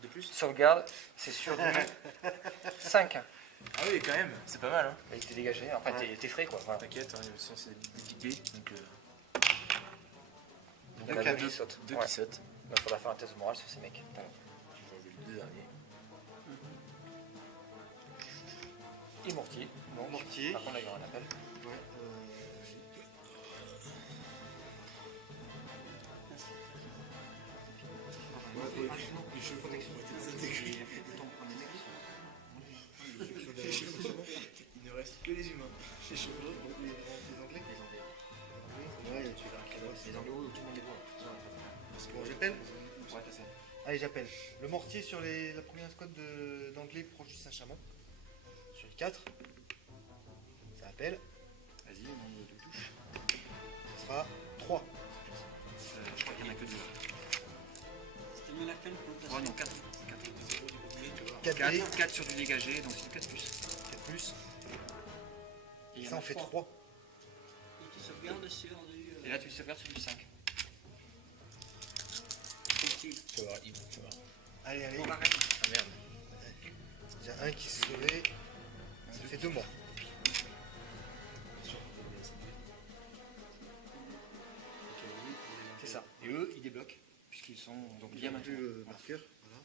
De plus. Sauvegarde, c'est sur du 5. Ah oui, quand même. C'est pas mal, hein. Il était dégagé, enfin t'es frais quoi. Voilà. T'inquiète, hein, le sens c'est des big B, donc Il y en a Deux deux qui sautent. deux Ouais. qui sautent. Il faudra faire un test de morale sur ces mecs. Voilà. Je vois les deux derniers. Et mortier. Donc, Mortier. par contre là il y aura un appel. Ouais. Il ne reste que les humains. Les Anglais. Ouais, tu vas un cadeau. Les Anglo, tout le monde les voit. Bon, j'appelle. Ouais, passer. Allez, j'appelle. Le mortier sur la première squad d'anglais proche du Saint-Chamond. Sur les 4. Ça appelle. Vas-y, nombre de touches. Ce sera 3. Je crois qu'il n'y en a que 2. C'était bien la peine qu'on fasse. Ouais, non, 4. 4 4 sur du dégagé, donc c'est 4 plus. 4 plus. Et il y Ça en en a fait 3. 3. Et tu sauvegardes sur du. Et là tu sauvegardes sur du 5. Tu vas voir, ils vont, tu vas voir. Allez, allez. On va arrêter. Ah merde. Déjà un qui s'est sauvé. Ça fait 2 morts. C'est ça. Et eux, ils débloquent, puisqu'ils sont donc bien J'ai plus maintenus. le marqueur. Voilà.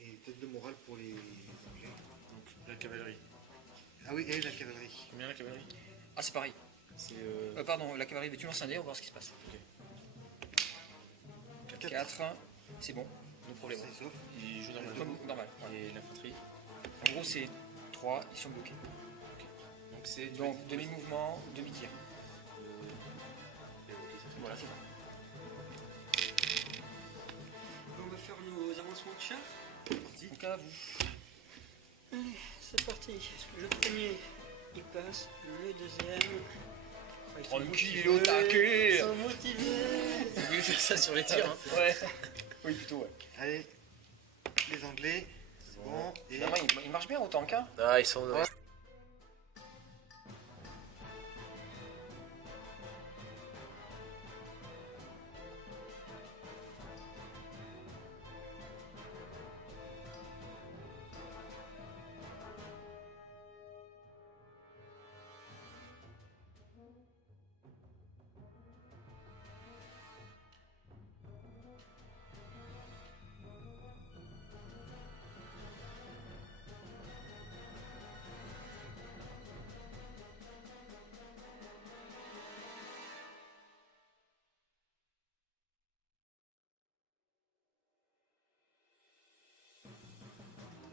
Et test de morale pour les anglais. Donc la cavalerie. Ah oui, et la cavalerie. Combien la cavalerie? Ah, c'est pareil. C'est Pardon, la cavalerie, mais tu lances un dé, on va voir ce qui se passe. 4, c'est bon, no problème. Ça, il sauf. ils jouent normalement. Comme normal. Ouais. Et l'infanterie. En gros, c'est 3, ils sont bloqués. Donc c'est Donc, demi-mouvement, demi-tir. Voilà, c'est ça. On va faire nos avancements de char. Donc à vous. Allez, c'est parti. Le premier, il passe. Le deuxième. Ils sont Tranquille, motivés, au taquet. Ils sont motivés. dû faire ça sur les tirs. Hein. Ouais. Oui, plutôt, ouais. Allez, les Anglais, c'est bon. Et Finalement, il marche bien autant qu'un. Ah, ils sont.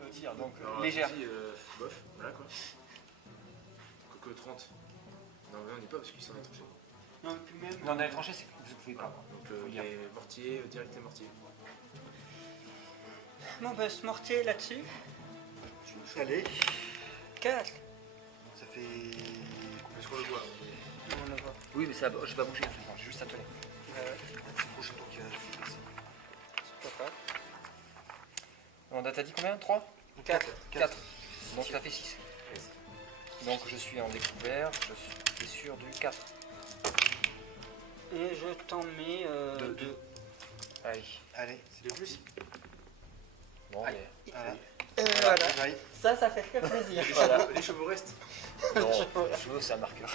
Le tir, donc Alors, légère. vas-y, bof, voilà quoi. Coco 30. Non, mais on n'y est pas parce qu'ils sont tranchés. Non, puis même. Non, dans les tranchées, c'est vous pouvez pas. Donc, Faut dire. les mortiers, direct et mortier. Bon, ben, ce mortier là-dessus. allez, 4. ça fait. Est-ce qu'on le voit? On le voit. Oui, mais ça, je vais pas bouger, en fait, j'ai juste à tourner. Prochain tour qui va C'est pas grave. On t'as dit combien 3 4. 4. Donc ça fait 6. Donc je suis en découvert, je suis sûr du 4. Et je t'en mets Deux. 2. Allez. Allez, C'est le plus. Bon, Allez. mais... Voilà. Bye. Ça fait très plaisir. Voilà. Les chevaux restent. Non, je veux, c'est un marqueur.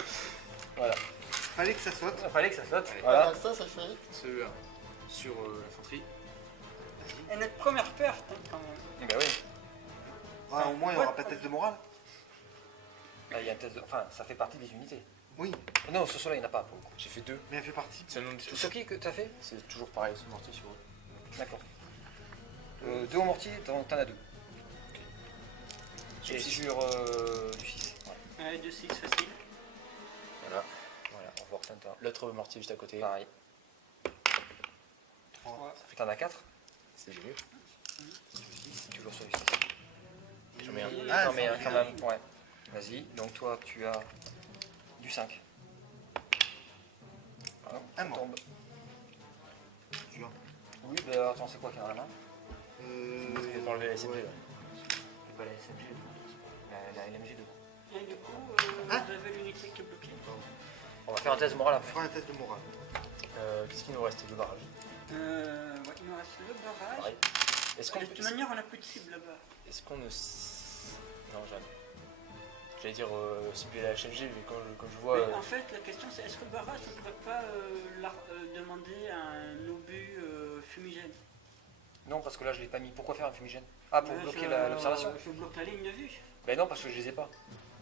Voilà. Fallait que ça saute. Il fallait que ça saute. Allez. Voilà. ça fait. Ceux-là sur l'infanterie. Et notre première perte, hein, quand même. Eh ben oui. Ah, au moins, il n'y aura pas de test de morale. Là, il y a un test de... Enfin, ça fait partie des unités. Oui, Non, ce soir, il n'y en a pas pour le coup. J'ai fait 2. mais elle fait partie. C'est le nom du Tout ce qui que tu as fait C'est toujours pareil, c'est mortier sur eux. D'accord. 2 au mortier, t'en as 2. Et six. sur du 6. Ouais. Ouais, 2-6, facile. Voilà. Voilà, au revoir Tintin. L'autre mortier juste à côté. Pareil. 3. Ça fait t'en as 4. C'est mieux. Toujours sur du 6. J'en mets un. Ah, J'en mets ça un fait quand même. Ouais. Vas-y. Donc toi, tu as du 5. Voilà, Un ça mort. tombe. Dur. Oui, bah attends, c'est quoi qu'il y a dans la main Je vais pas enlever la SMG. ouais. là. C'est pas la SMG, la LMG2. Et du coup, Hein vous avez l'unité qui est bloquée. On va faire un test de morale On après. fera un test de morale. Qu'est-ce qu'il nous reste? Le barrage. Ouais, il nous reste le barrage. Pareil. Est-ce qu'on De toute manière, on n'a plus de cible là-bas. Est-ce qu'on ne. Non, jamais. J'allais dire cibler la HMG, mais quand je vois. Mais en fait, la question c'est est-ce que le barrage ne pourrait pas demander un obus fumigène? Non, parce que là, je l'ai pas mis. Pourquoi faire un fumigène? Ah, pour bloquer l'observation? Je bloque la ligne de vue. Ben non, parce que je les ai pas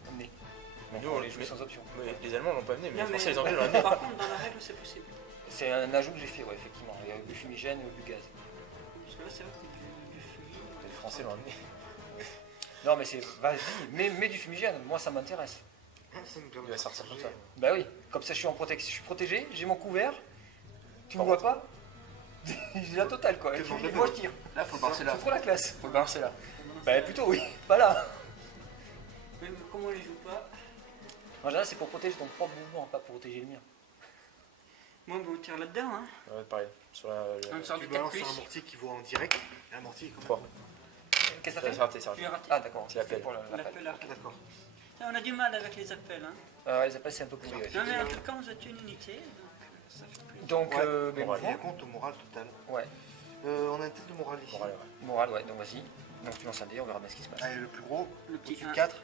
amenés. Donc Nous, on on les les joue met. sans option. Mais les Allemands l'ont pas amené, mais Non, les Français et les Anglais l'ont amené. Par contre, dans la règle, c'est possible. C'est un ajout que j'ai fait, ouais, effectivement. Il y a du fumigène et du gaz. Parce que là, c'est vrai que c'est du fumigène. Les Français l'ont amené. Non, mais c'est. Vas-y, mets du fumigène, moi ça m'intéresse. Ah, ça nous permet Il va de sortir comme ça. Bah oui, comme ça je suis en protection. Je suis protégé, j'ai mon couvert. Tu me vois pas? J'ai la totale quoi. Et Quel puis, genre de moi je vélo. tire. Là, faut balancer là. C'est trop la classe. Faut balancer là. Bah plutôt oui, pas là. Mais comme on les joue pas, En général, c'est pour protéger ton propre mouvement, pas pour protéger le mien. moi, on tire là-dedans. Hein. Ouais, pareil. Sur la. On sort Tu des 4 balances plus. sur un mortier qui vaut en direct. Et un mortier qui Quoi? Qu'est-ce que ça C'est fait? raté, c'est Puis raté. raté. Ah d'accord, C'est l'appel. pour l'appel. L'appel à- D'accord. On a du mal avec les appels. Hein. Les appels c'est un peu pourri. Ouais. Non, mais en tout cas, on a une unité. Donc, ça fait plaisir. Donc, Ouais. mes Morale. Il y a mouvements. compte au moral total. Ouais, On a un test de morale ici. Morale, ouais. morale, ouais, donc vas-y. Donc tu lances un dé, on verra bien ce qui se passe. Allez, le plus gros, Le petit au-dessus 1. de 4.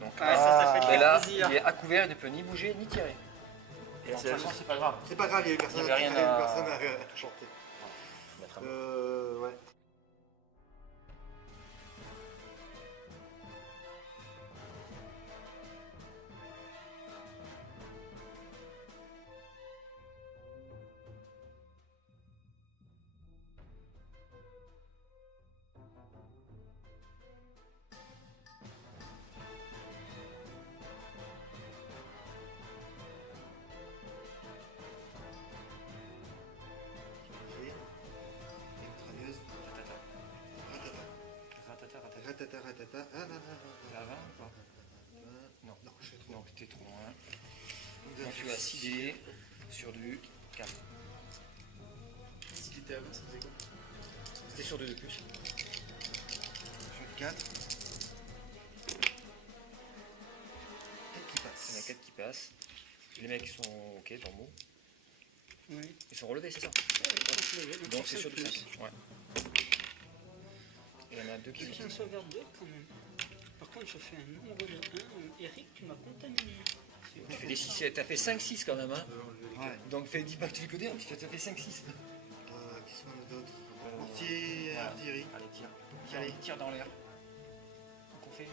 Donc, Ouais, ça fait et très là, plaisir. il est à couvert, il ne peut ni bouger ni tirer. Et là, Donc, c'est de la toute façon, chose. c'est pas grave. C'est pas grave, il y a eu personne Il y avait rien à- personne à chanter. Faut mettre un mot. Ouais. Mitrailleuse. Ratata, ratata. Ratata, ratata. Ah, ah, ah, Ça va ou pas? Non, je suis trop. Donc t'es trop loin. Donc tu as 6 dés sur du 4. était avant, ça faisait quoi? C'était sur 2 de plus. Sur le 4. 4 qui Il y en a passe. 4 qui passent. Les mecs sont ok, normaux. Oui. Ils sont relevés, c'est ça? Donc Donc c'est sur plus. 2 5. Ouais. Il y en a 2 qui J'ai fait un sont. sauvegarde 2 quand même. Par contre, je fais un nombre de 1. Eric, tu m'as contaminé. Tu fais des 6, t'as fait 5-6 quand même, hein? Ouais. Donc dis pas que tu fais que des 1, tu as fait 5-6. Qui sont d'autres? Mortier, Voilà. artillerie. Allez, tire. Allez. Tire dans l'air. Donc on fait.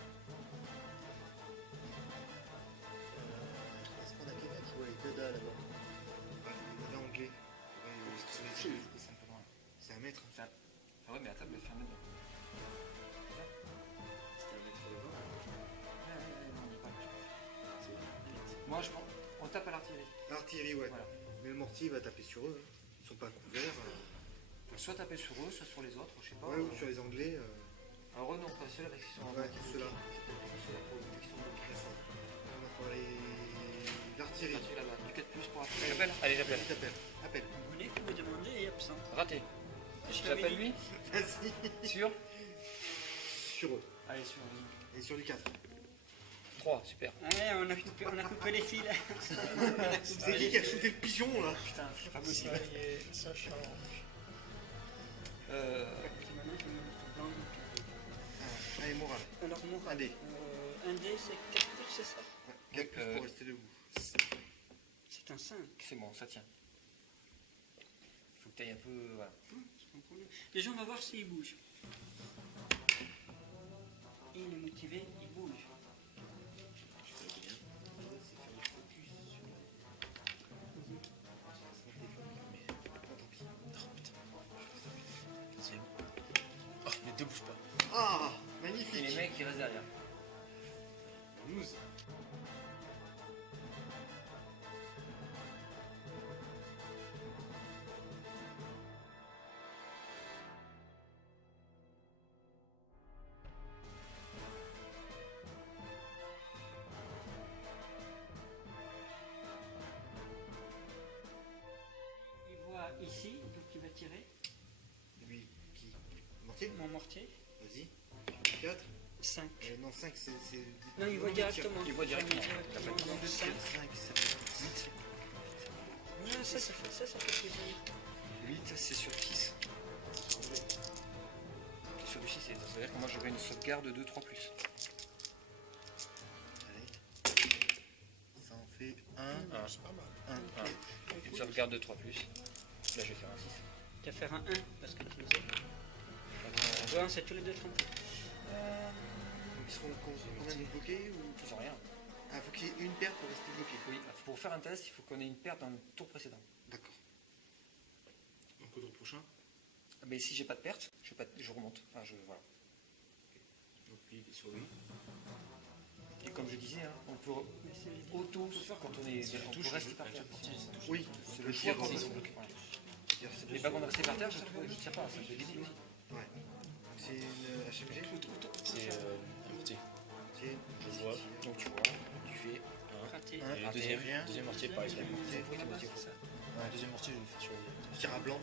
Est-ce qu'on a quelqu'un qui voit les Yoda là-bas? Ouais, les Yoda anglais. C'est un peu loin. C'est un mètre. Ah ouais, mais la table elle fait un mètre. Moi je pense. On tape à l'artillerie. L'artillerie, ouais. Voilà. Mais le mortier va taper sur eux. Hein. Ils sont pas couverts. Donc soit taper sur eux, soit sur les autres, je sais pas. Ouais, ou sur les Anglais. Alors eux non, pas ceux-là parce qu'ils sont en Ouais, moitié ceux-là. bloqués. C'est peut-être ceux-là pour qu'ils sont bloqués. On va faire l'artillerie. L'artillerie là-bas, du 4 plus pour après. J'appelle. Allez, j'appelle. Vas-y, t'appelles. Appelle. Vous voulez que vous demandez et absent. Raté. Je Tu l'appelles lui? Vas-y. Sur. Sur eux. Allez, sur. Et sur du 4. 3, super. Allez, on a coupé les fils. C'est qui a shooté le pigeon là? Putain, c'est pas possible. Ça change. Maintenant, je vais mettre blanc. Allez, moral. Alors, mon Un dé. Un dé, c'est 4 plus, c'est ça? 4 plus pour rester debout. C'est un 5. C'est bon, ça tient. Il faut que tu ailles un peu. Voilà. Déjà, on va voir s'il bouge. Il est motivé, il bouge. Oh, les deux bougent pas. Ah, Et les magnifique. mecs qui restent derrière. 12. Il voit ici, donc il va tirer. Lui, qui? Mortier? Mon mortier. Vas-y. 4. 5. Non, 5, c'est. Non, il voit directement. Il voit directement. Donc, de 5. 5, ça fait 8. Ouais, ça fait plaisir. 8, c'est sur 6. Sur du 6, c'est-à-dire que moi j'aurai une sauvegarde de 3 plus. Allez. Ça en fait 1. C'est pas mal. 1. Une sauvegarde de 3 plus. Là je vais faire un 6. Tu vas faire un 1 parce que tu les as. Ouais, c'est tous les deux 30. Ils seront combien de bloqués ou... Ils ont rien. Ah, faut qu'il y ait une paire pour rester bloqué. Oui, pour faire un test, il faut qu'on ait une perte dans le tour précédent. D'accord. Donc au tour prochain. Mais si j'ai pas de perte, je remonte. Enfin, voilà. Donc lui, il est sur lui. Et comme je disais, hein, on peut auto, quand on est, on peut rester par terre. Oui, C'est le choix qu'on fait. Les wagons de rester par terre, je trouve, je ne sais pas, c'est un peu débile aussi. Ouais. C'est une HMG. C'est un mortier. Ok. Je vois. Donc tu vois, tu fais Raté. Un. Et le Ah, deuxième, rien. deuxième mortier, pareil. Mortier. Le deuxième mortier, je le fais sur lui. Tir à blanc.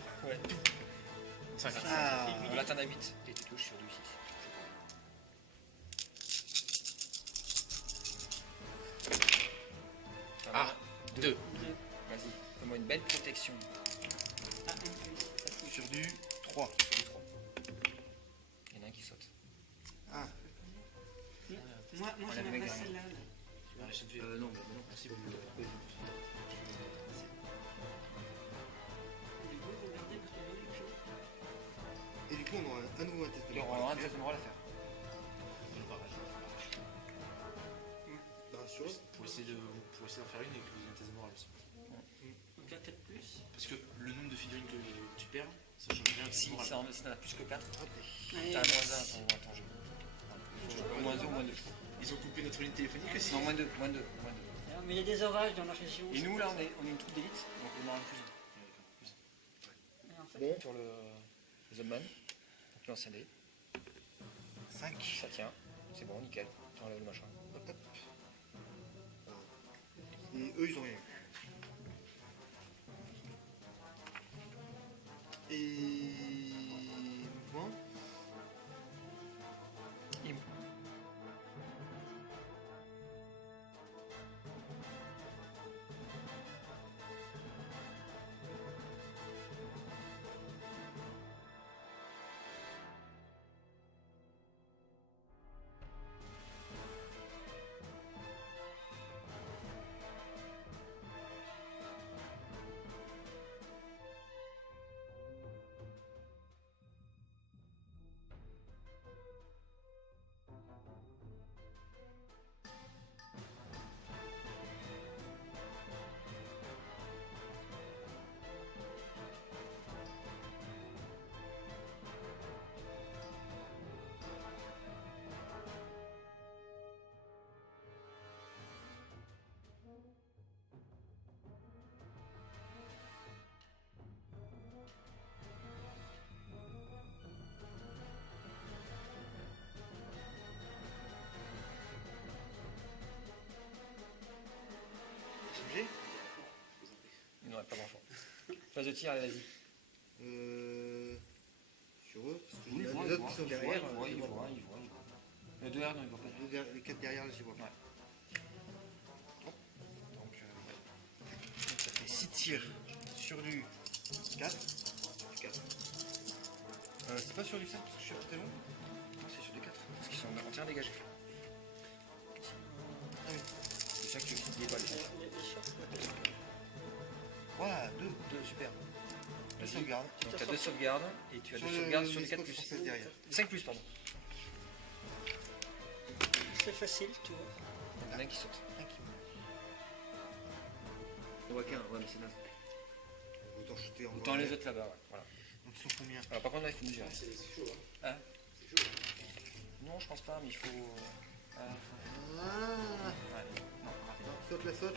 5. Ah. là t'en as 8 et tu touches sur du 6. Ah, 2. Vas-y, fais-moi une belle protection. Ah, un plus. Sur du 3. Sur du 3. Il y en a un qui saute. Ah. Moi On a je le vais mec passer derrière. là. Tu vas arracher de vie. Non, Merci beaucoup. Du coup, regardez parce qu'il y a une chose. Et du coup, on aura à nouveau un test de il y aura un test de morale à faire. Bah, sur eux. Pour essayer d'en faire une et que vous ayez un test de morale aussi. Donc là, 4 plus. Parce que le nombre de figurines que tu perds, ça change rien. Si morale. ça en a plus que 4, Allez, t'as moins 1 ton jeu. Moins 2 ou moins 2. Ils ont coupé notre ligne téléphonique aussi. Non, moins 2. mais il y a des orages dans la région. Et nous là, on est une troupe d'élite, donc on aura un plus 1. Et en fait, Bon, sur le Zomman, donc l'ancien dé, 5. ça tient, c'est bon, nickel, t'enlèves le machin. Hop, hop. Et eux, ils ont rien eu. Et fois. Phase de tir, allez, vas-y. Sur eux, parce que Oui, les autres qui sont derrière. il voit. Le 2R, non, il voit pas. Les 4 derrière, je les vois pas. Ouais. Donc ça fait 6 tirs sur du 4. C'est pas sur du 5 parce que je suis très long. C'est sur des 4. Parce qu'ils sont en entière dégagés. Ah oui. C'est ça que tu n'oublies pas les 5. Ouah, 2. Super. La sauvegarde. Donc tu as 2 sauvegardes et tu as 2 sauvegardes sur les 4 plus. françaises derrière. 5 plus, pardon. C'est facile, tu vois. Il y en a un qui saute. Tranquillement. On voit qu'un, ouais, mais c'est naze. Autant shooter en Autant bas. les autres là-bas, ouais. Voilà. Donc ils sont combien? Alors par contre là il faut mesurer. C'est chaud, hein. Hein? C'est chaud. Non je pense pas mais il faut. Ah, Ouais. Non, raté. saute la saute.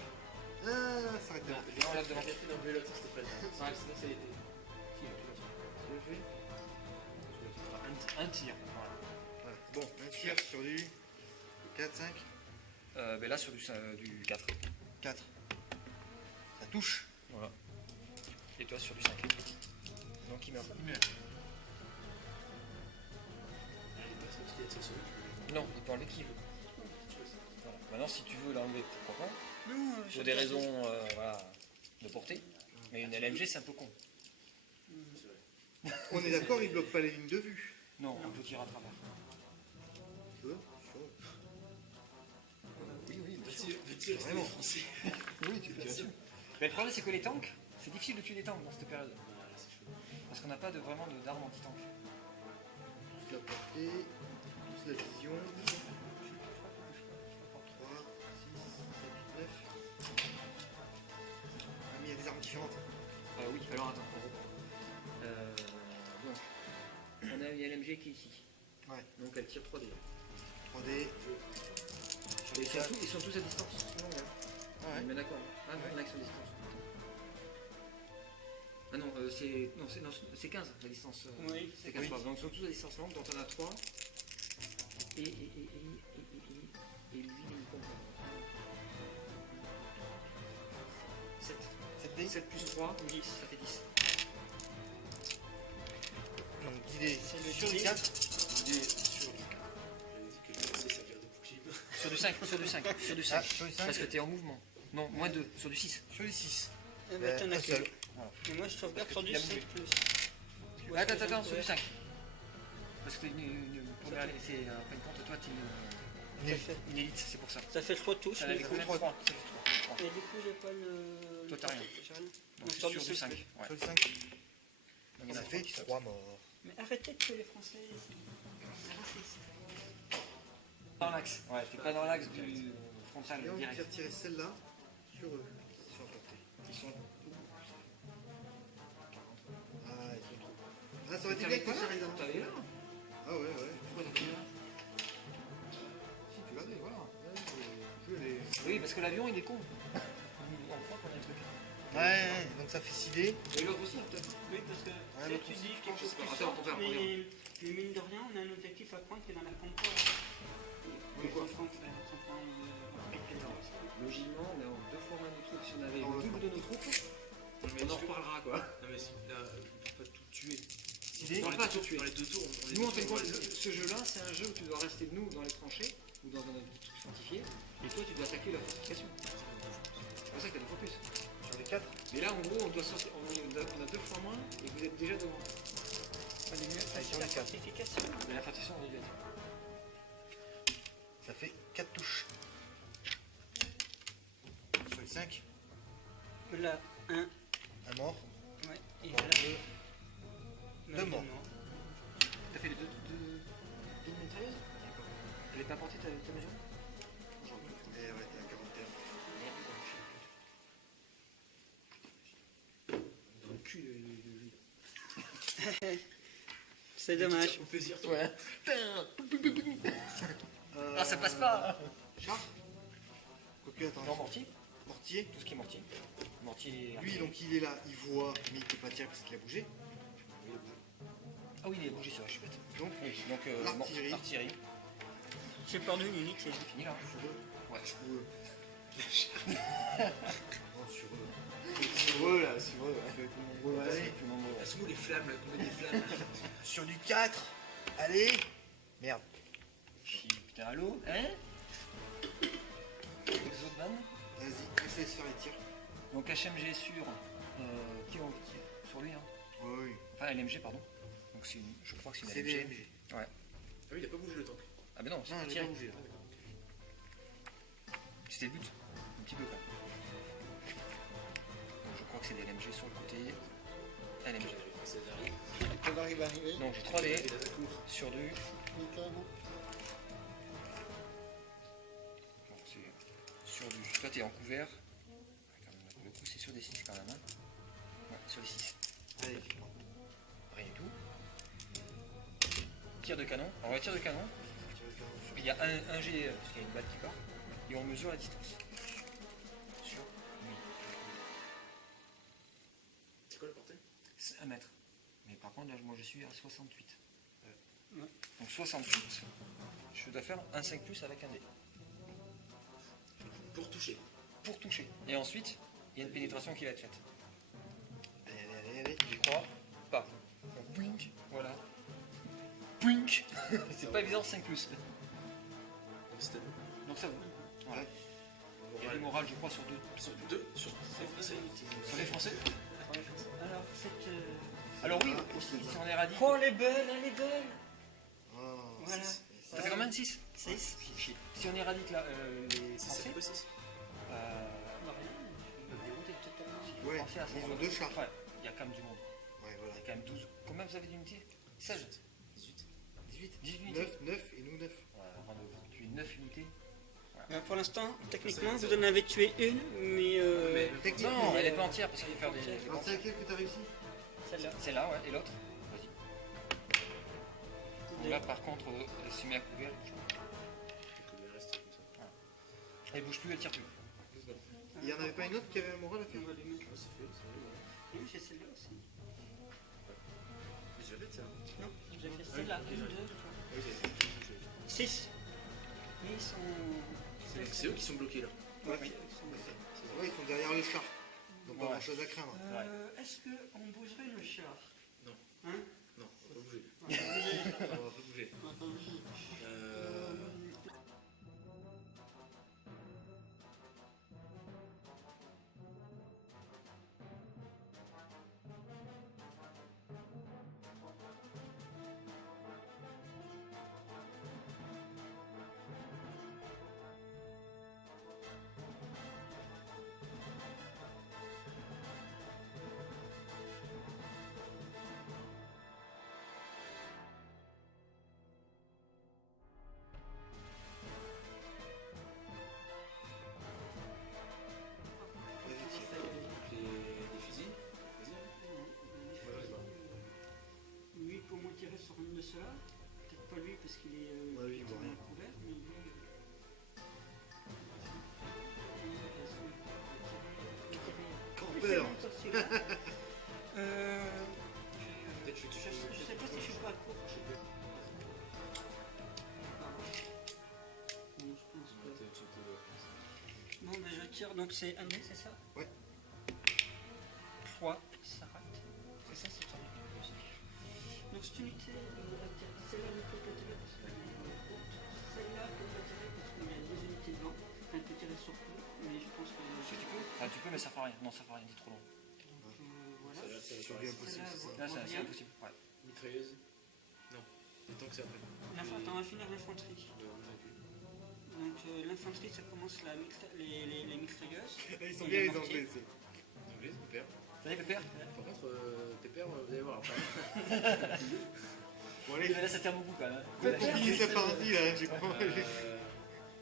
Ah, ça arrête devant. Viens, on lève devant. Arrêtez d'enlever l'autre, Stéphane. Ouais, sinon ça a été. Un tir. Voilà. Voilà. Bon, un tir sur du 4, 5, Ben là sur du 4. 4. Ça touche. Voilà. Et toi sur du 5. Donc il meurt. Non, il peut enlever qui il veut. Voilà. Maintenant si tu veux l'enlever, pourquoi pas? Non, Pour des raisons voilà, de portée. Mais une LMG c'est un peu con. On est d'accord, il bloque pas les lignes de vue. Non, on peut tirer à travers. Tu vois? Oui, oui, bien sûr. Vraiment. Oui, tu peux tirer dessus. Mais le problème c'est que les tanks, c'est difficile de tuer des tanks dans cette période. Parce qu'on n'a pas vraiment d'armes anti-tank. Plus la portée, plus la vision. 3, 6, 7, 9. Ah, mais il y a des armes différentes. Oui, alors attends, on reprend. Donc, on a une LMG qui est ici. Ouais. Donc elle tire 3D. 3D. Et ils sont tous à distance. Ah ouais. Mais d'accord. Ah, il y en a qui sont à distance. Ah non, c'est 15 la distance. Oui, C'est 15 pas. Donc ils sont tous à distance longue, donc on a 3. Et lui, il me comprend. 7. 7D. 7 plus 3, 10, ça fait 10. Donc 10D C'est le sur du 10D. 4. 10D sur du 4. J'avais dit que je vais servir de bouclier. Sur du 5, sur du 5, sur du 5. Ah, sur du 5. Parce que t'es en mouvement. Non, moins 2, sur du 6. Sur du 6. Eh ben, t'en as un seul. que. Mais moi, je sauvegarde sur du Parce que 5 tu plus. Attends, sur du 5. Parce que une première, c'est en fin de compte, toi, t'es une élite, c'est pour ça. Ça fait 3 touches. T'en mais- avais combien? 3. Et du coup, j'ai pas le. Toi, t'as rien. J'ai rien. Donc sur sur du du 5. 5. Ouais. Sur du 5. Donc, il y en Ça a fait qui sautent. 3 morts. Mais arrêtez de tuer les Français. C'est raciste. Dans l'axe. Ouais, t'es pas dans l'axe du frontal Et on va direct. faire tirer celle-là sur eux. Ils sont à portée. Ils sont. Ah, ils sont trop. Ah, ça aurait été bien que tu tires évidemment. T'avais là. Ah ouais, ouais. Pourquoi t'as pris là? Si tu l'avais, voilà. Ouais, je l'ai. Oui, parce que l'avion il est con. On croit qu'on a un truc. Ouais, donc ça fait 6D. Et l'autre aussi, peut-être. Oui, parce que Ouais, tu l'autre sais, tu aussi. dis quelque chose qui Attends, sort, on verra, mais mine de rien, on a un objectif à prendre qui est dans la compo. Oui, quoi. Logiquement, on est en 2 fois moins de troupes. Si on avait le double de nos troupes, on en reparlera quoi. Non, mais si, là, on peut pas tout tuer. 6D. On va pas tout tuer. Dans les 2 tours, on Nous, on fait quoi ce jeu-là, c'est un jeu où tu dois rester nous dans les tranchées ou dans un truc fortifié, et toi tu dois attaquer la fortification. C'est pour ça qu'il y a des focus. Sur les 4. Mais là, en gros, on doit sortir, on a 2 fois moins et vous êtes déjà devant. Allez, sur La les 4. fortification. Mais la fortification, on est déjà dit. Ça fait 4 touches. Sur les 5. Là, 1. Un mort. Ouais. Et Mort là, 2. Deux morts. T'as fait les deux mitrailleuses? Elle est pas portée ta mesure? Et ouais, t'es à 41. Dans le cul, c'est dommage. Au plaisir, toi. Ouais. Ah, ça passe pas! Char. Quoique, attends. Non, mortier. Mortier. Tout ce qui est mortier. Mortier. Lui, donc il est là, il voit, mais il peut pas tirer parce qu'il a bougé. Ah oui, il est bougé, c'est vrai, je suis bête. Donc, Donc, l'artillerie. artillerie. J'ai perdu une unité. C'est fini là. sur eux. Ouais. Ou, Non, sur eux. Sur eux, là, sur eux. Ouais. Allez, Plus nombreux. Elles sont où les flammes là, qu'on met des flammes? sur du 4. Allez. Merde. Putain, allô? Hein? Les autres vannes? Vas-y, laisse faire les tirs. Donc HMG sur... qui on tire? Sur lui, hein? Oui. Enfin, LMG, pardon. Donc je crois que c'est C'est une des LMG. MG. Ouais. Ah oui, il a pas bougé le tank. Ah mais non, c'est Non, pas elle a tiré. pas bougé là. C'était le but. Un petit peu quand même. Donc, je crois que c'est des LMG sur le côté. LMG. On arrive à arriver. Donc j'ai 3 dés sur 2. Nickel. Donc c'est sur du. Toi t'es en couvert. Quand même, pour le coup c'est sur des 6 quand même. Hein. Ouais, sur les 6. Allez. Rien du tout. Tir de canon. Alors le tir de canon, il y a un G parce qu'il y a une balle qui part. Et on mesure la distance. Sur lui. C'est quoi la portée? C'est 1 mètre. Mais par contre là moi je suis à 68. Ouais. Donc 68. Je dois faire un 5 plus avec un dé. Pour toucher. Pour toucher. Et ensuite, il y a une pénétration qui va être faite. Allez. J'y crois pas. Donc, blink, voilà. Blink. C'est pas évident 5 plus. Donc c'était Donc ça va. Voilà. Ouais. Il y a du moral, je crois, sur 2. sur 2 sur les Français. Sur les Français. Alors, cette. Alors oui, aussi, si on est radis. Oh, les belles, elle est belle! Oh, Voilà. Ça fait combien de 6 6. Si on éradique là, les C'est Français, quoi 6? Bah, rien, je me dérouler totalement. Ouais, Français à ils ont 100. 2 chars. Ouais, il y a quand même du monde. Ouais, Il voilà. y a quand même 12. Combien vous avez d'unités 16 18. 18. 18 unités. 9 et nous 9. Ouais, Rando, tu es 9 unités. Pour l'instant, techniquement, vous en avez tué une, mais. Mais Techniquement, Non, elle est pas entière parce qu'il faut faire des. Alors, c'est laquelle que t'as réussi? Celle-là. C'est là, ouais, et l'autre vas-y. Donc là, par contre, elle se met à couvert. Donc le reste comme ça. Elle bouge plus, elle tire plus. Il y en avait pas une autre qui avait un moral à faire? On va les mettre. C'est fait, c'est fait. Oui, j'ai celle-là aussi. Mais j'ai fait ça. Non, j'ai fait celle-là. 1, 2, 3. Oui, j'ai 6. Mais ils sont. C'est eux qui sont bloqués là. Ouais, Oui. ils sont- Ouais, ils sont derrière le char. Donc pas Ouais. grand chose à craindre. Est-ce qu'on bougerait le char? Non. Hein? Non, on va pas bouger. On va bouger. On va pas bouger. Vas-y, tire. Les fusils. Vas-y. Lui, pour moi, tirer sur une de ceux-là. Peut-être pas lui parce qu'il est Ouais, lui, il voit rien. couvert, mais lui. Campeur. Peut-être je vais toucher. Je sais pas si je suis pas à court. Non, je pense pas. Bon, ben je tire, donc c'est un dé, c'est ça? Ouais. Fois, ça rate. C'est ça, c'est ça. Donc cette unité, celle-là ne peut pas tirer parce qu'elle est courte. Celle-là peut pas tirer parce qu'il y a 2 unités devant. Elle peut tirer sur tout, mais je pense que. Si tu peux. Enfin, tu peux, mais ça fera rien. Non, ça fera rien, c'est trop long. Voilà. C'est bien impossible, c'est ça. Là, c'est impossible. Ouais. Mitrailleuse. Non. Attends que c'est après. Attends, on va finir l'infanterie. Donc l'infanterie, ça commence les mitrailleuses. Ils sont bien les mortiers. Anglais, c'est. Anglais, Pépère. Ça y est, Pépère Par contre, Pépère, vous allez voir après. Bon, allez, Là, ça tire beaucoup quand même. faites pour finir cette partie là, j'ai pas.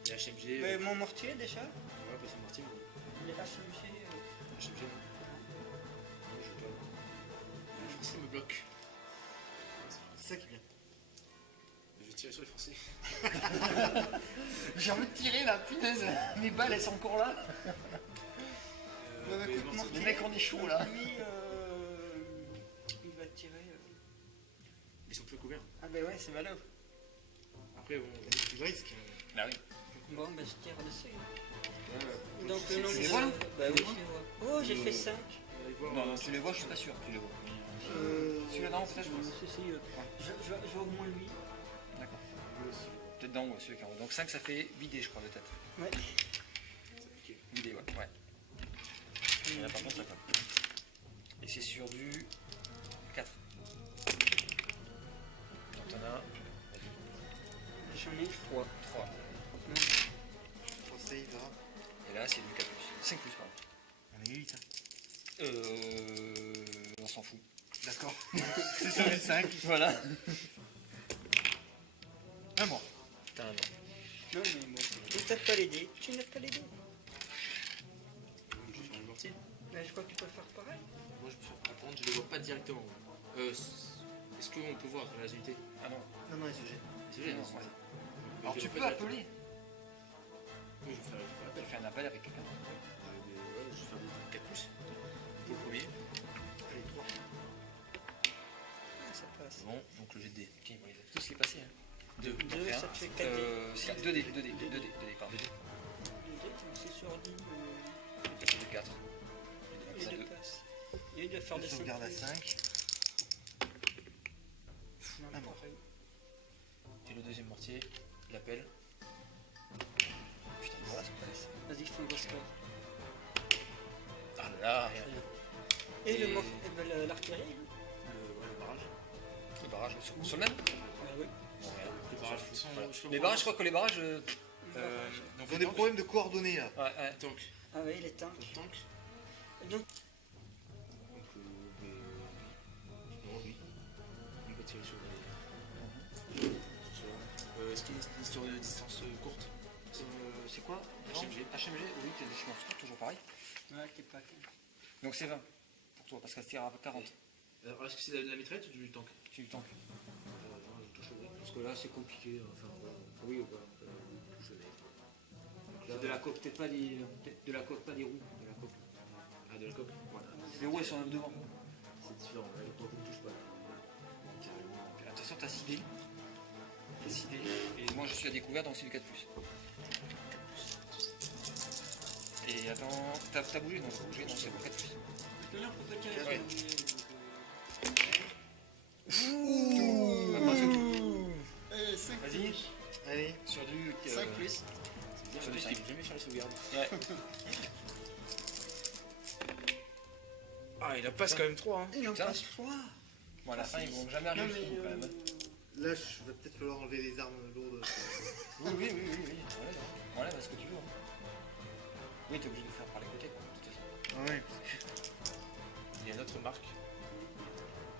Il y a HMG. Mais mon mortier déjà, Ouais, pas son mortier, mais il est HMG. HMG. Non, je veux pas. Les Français me bloquent. C'est ça qui est bien. Je vais tirer sur les Français. J'ai envie de tirer là, punaise. Mes balles, elles sont encore là. Avec les le mortiers. mortier, Les mecs, on est chaud là. lui, il va tirer. Ils sont plus couverts. Ah ben ouais, c'est malin. Après, bon. C'est du risque. Bah oui. Bon, ben je tire dessus. Donc le nombre Tu les de... vois, là Bah oui, je les vois. Oh, j'ai fait 5. Non, non, tu les vois, je suis pas sûr. Tu les vois. Celui-là, non, peut-être, je pense. Je vois au moins lui. D'accord. Peut-être d'en haut, celui qui est en haut. Donc 5, ça fait vider, je crois, de tête. Ouais. Vider, ouais. Et là, par contre, ça colle. Et c'est sur du 4. Donc t'en as J'en ai 3. 3. Pour save, là. Et là, c'est du 4+. 5+, pardon. On est 8. On s'en fout. D'accord. C'est sur les 5. Voilà. Un mort. T'as un mort. Non mais bon. Tu n'as pas les dés. Tu n'as pas les dés. Je vais faire le mortier. Mais je crois que tu peux faire pareil. Moi, par contre, je les vois pas directement. Est-ce qu'on peut voir la unité? Ah non. Non, non, les sujets. Désolé, Non, non, ouais. Mais Alors je tu les peux vois pas appeler. directement. Oui, je vais faire Tu l'appel. fais un appel avec quelqu'un d'autre. Ouais, je vais faire des 4+. Pour le premier. Allez, 3. Ça passe. Bon, donc le jet de dés. Tiens, bon, ils ont tous les passés. Hein. 2. 2, ça te fait 4 dés. C'est 2 dés, 2 dés, 2 dés, pardon. 2 dés. 2 dés, c'est sur 10. Ça fait 4. Les deux passent. Et il doit faire des Sauvegarde à 5. Non, Ah bon. pareil. Et le deuxième mortier, l'appel. Putain, voilà, ça passe. Vas-y, fais un gros score. Ah là là, rien. Et le Et- morph... l'artillerie Le barrage. Le barrage, sur le même Ah oui. Bon, rien. Le barrage, de toute façon, Voilà. je peux Les voir. barrages, je crois que les barrages. Donc, Ils ont des problèmes de coordonnées là. Ouais, ouais. Tank. Ah oui, les tanks. Tank. Donc, Donc, non, oui. Il va tirer sur les. Est-ce qu'il y a une histoire de distance courte? C'est quoi HMG. HMG, oui, t'es des silences, toujours pareil. ouais, t'es pas... Donc c'est 20 pour toi, parce qu'elle se tire à 40. Alors, est-ce que c'est de la mitraillette ou du tank? C'est du tank. Non, je touche au nez. Parce que là, c'est compliqué. Enfin, voilà. Oui, ou pas. Je touche au nez. C'est de la coque, peut-être pas des. De la coque, pas des roues. De la coque. Ah, de la coque? Voilà. Les roues, elles sont devant. C'est différent. Là, le tank ne touche pas. Attention, t'as 6 dés. T'as 6 dés. Et moi, je suis à découvert, donc c'est du 4+. Et attends, t'as bougé? Non, t'as bougé, non, c'est bon, 4+. Là, on peut pas tirer Ouais. sur Bah, parce que- Allez, 5 Vas-y, Allez. sur du. 5 plus. C'est bien, Sur le le mec, il veut jamais faire les sauvegardes. Ouais. Ah, il en passe quand même 3. Hein. Il en Putain. passe 3. Bon, à la fin, ils vont jamais arriver Non, mais... jusqu'au bout, quand même. Là, je va peut-être falloir enlever les armes lourdes. Oui. Voilà, bah, ce que tu veux. hein. Oui, t'es obligé de faire par les côtés, quoi, de toute façon. Ah ouais. Il y a une autre marque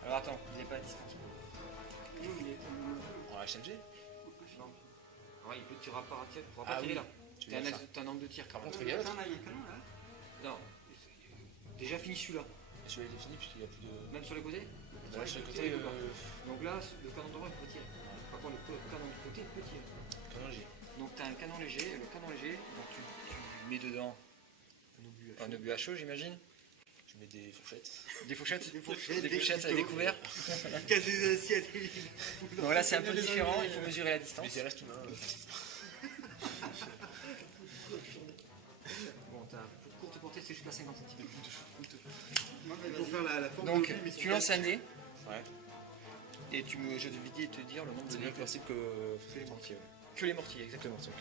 Alors attends, il n'est pas à distance. Non, il est... en HMG. Ouais, il peut tirer à part tirer. Ah oui. là. Tu T'as veux un, dire ça? t'as un angle de tir, Par quand même. contre, regarde. Attends, là, il y a un canon, là. Non. Déjà fini celui-là. Je vais définir puisqu'il y a plus de. Même sur les côtés. Là, sur le côté, Donc là, le canon droit, il peut tirer. Par contre, le canon du côté, il peut tirer. canon léger. Donc t'as un canon léger, le canon léger, donc tu mets dedans Un obus un obus à chaud, j'imagine. Je mets des fourchettes. Des fourchettes. Des fourchettes, Des fourchettes avec des couverts. Casser des assiettes. Donc là, c'est un peu différent, il faut mesurer la distance. Mais des restes humains. Bon, t'as pour courte portée, c'est jusqu'à 50 cm. Pour faire la forme Donc, de mais tu lances un dé Ouais. et je vais te dire le nombre de C'est le dés. même principe que les mortiers. Que les mortiers, exactement. Exactement,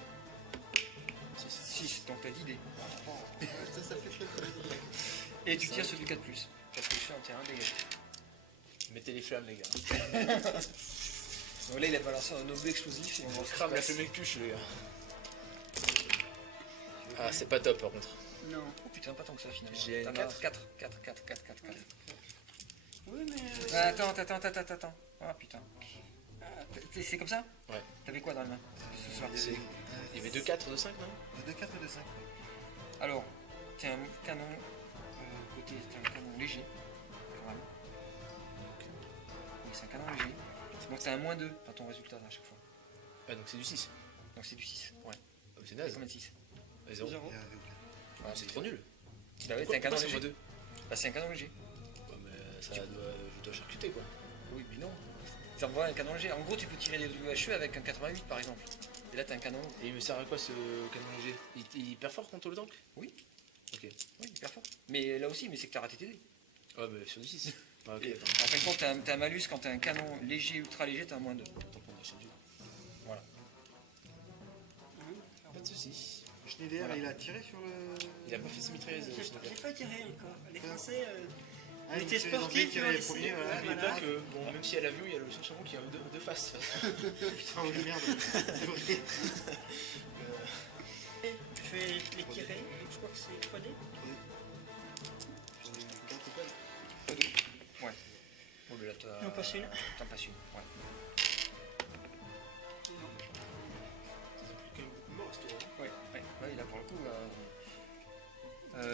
c'est ok. 6, donc t'as 10 dés. Ça fait très plaisir. Et tu tires sur du 4+. 4+, en terrain dégagé. Mettez les flammes, les gars. Donc là, il a balancé un obus explosif et on va se Crame la fumée avec tuche, les gars. Ah, c'est pas top par contre. Non. Oh putain, pas tant que ça finalement. J'ai T'en as 4. 4. Oui, mais... Attends. Ah putain. C'est comme ça? Ouais. T'avais quoi dans la main ce soir? Il y avait 2 4, 2 5, non? De 4 et de 5. Alors, t'as un canon côté, c'est un canon léger. Quand même. Oui, c'est un canon léger. Donc t'as un -2 dans ton résultat à chaque fois. Ah, donc c'est du 6. Donc c'est du 6. Ouais. Ah, c'est naze. Combien de 6? 0. Ouais, C'est trop nul. Bah oui, t'as un canon léger. 2. Bah c'est un canon léger. Ouais, mais ça doit, je dois charcuter quoi. Oui, mais non. Ça envoie un canon léger. En gros, tu peux tirer des UHE avec un 88 par exemple. Et là, t'as un canon. Et il me sert à quoi ce canon léger? Il perfore contre le tank? Oui. Ok. Oui, hyper fort. Mais là aussi, mais c'est que t'as raté tes dés. Ah bah sur du 6. Ah ok, Et, attends. en fin de compte, t'as un malus quand t'as un canon léger, ultra léger, t'as un moins 2. Attends qu'on achète du. Voilà. Pas de soucis. Schneider, Voilà. il a tiré sur le. Il a pas fait ses mitrailleuses. J'ai pas tiré encore. Les Français, Ah, il était c'est les Anglais sportif, qui ils ont avaient laissé. premier, voilà. Ouais, N'oubliez voilà. pas que, bon, même si elle a vu, il y a le Saint-Chamond qui a deux faces. Putain, oui, merde. C'est vrai. Je vais les tirer. Je crois que c'est 3D. Ouais. Bon, mais là, On passe une. T'en passes une, ouais. Non. Ça a pris quand même beaucoup de morts, ce tour. Ouais, ouais. Ouais, là, pour le coup, il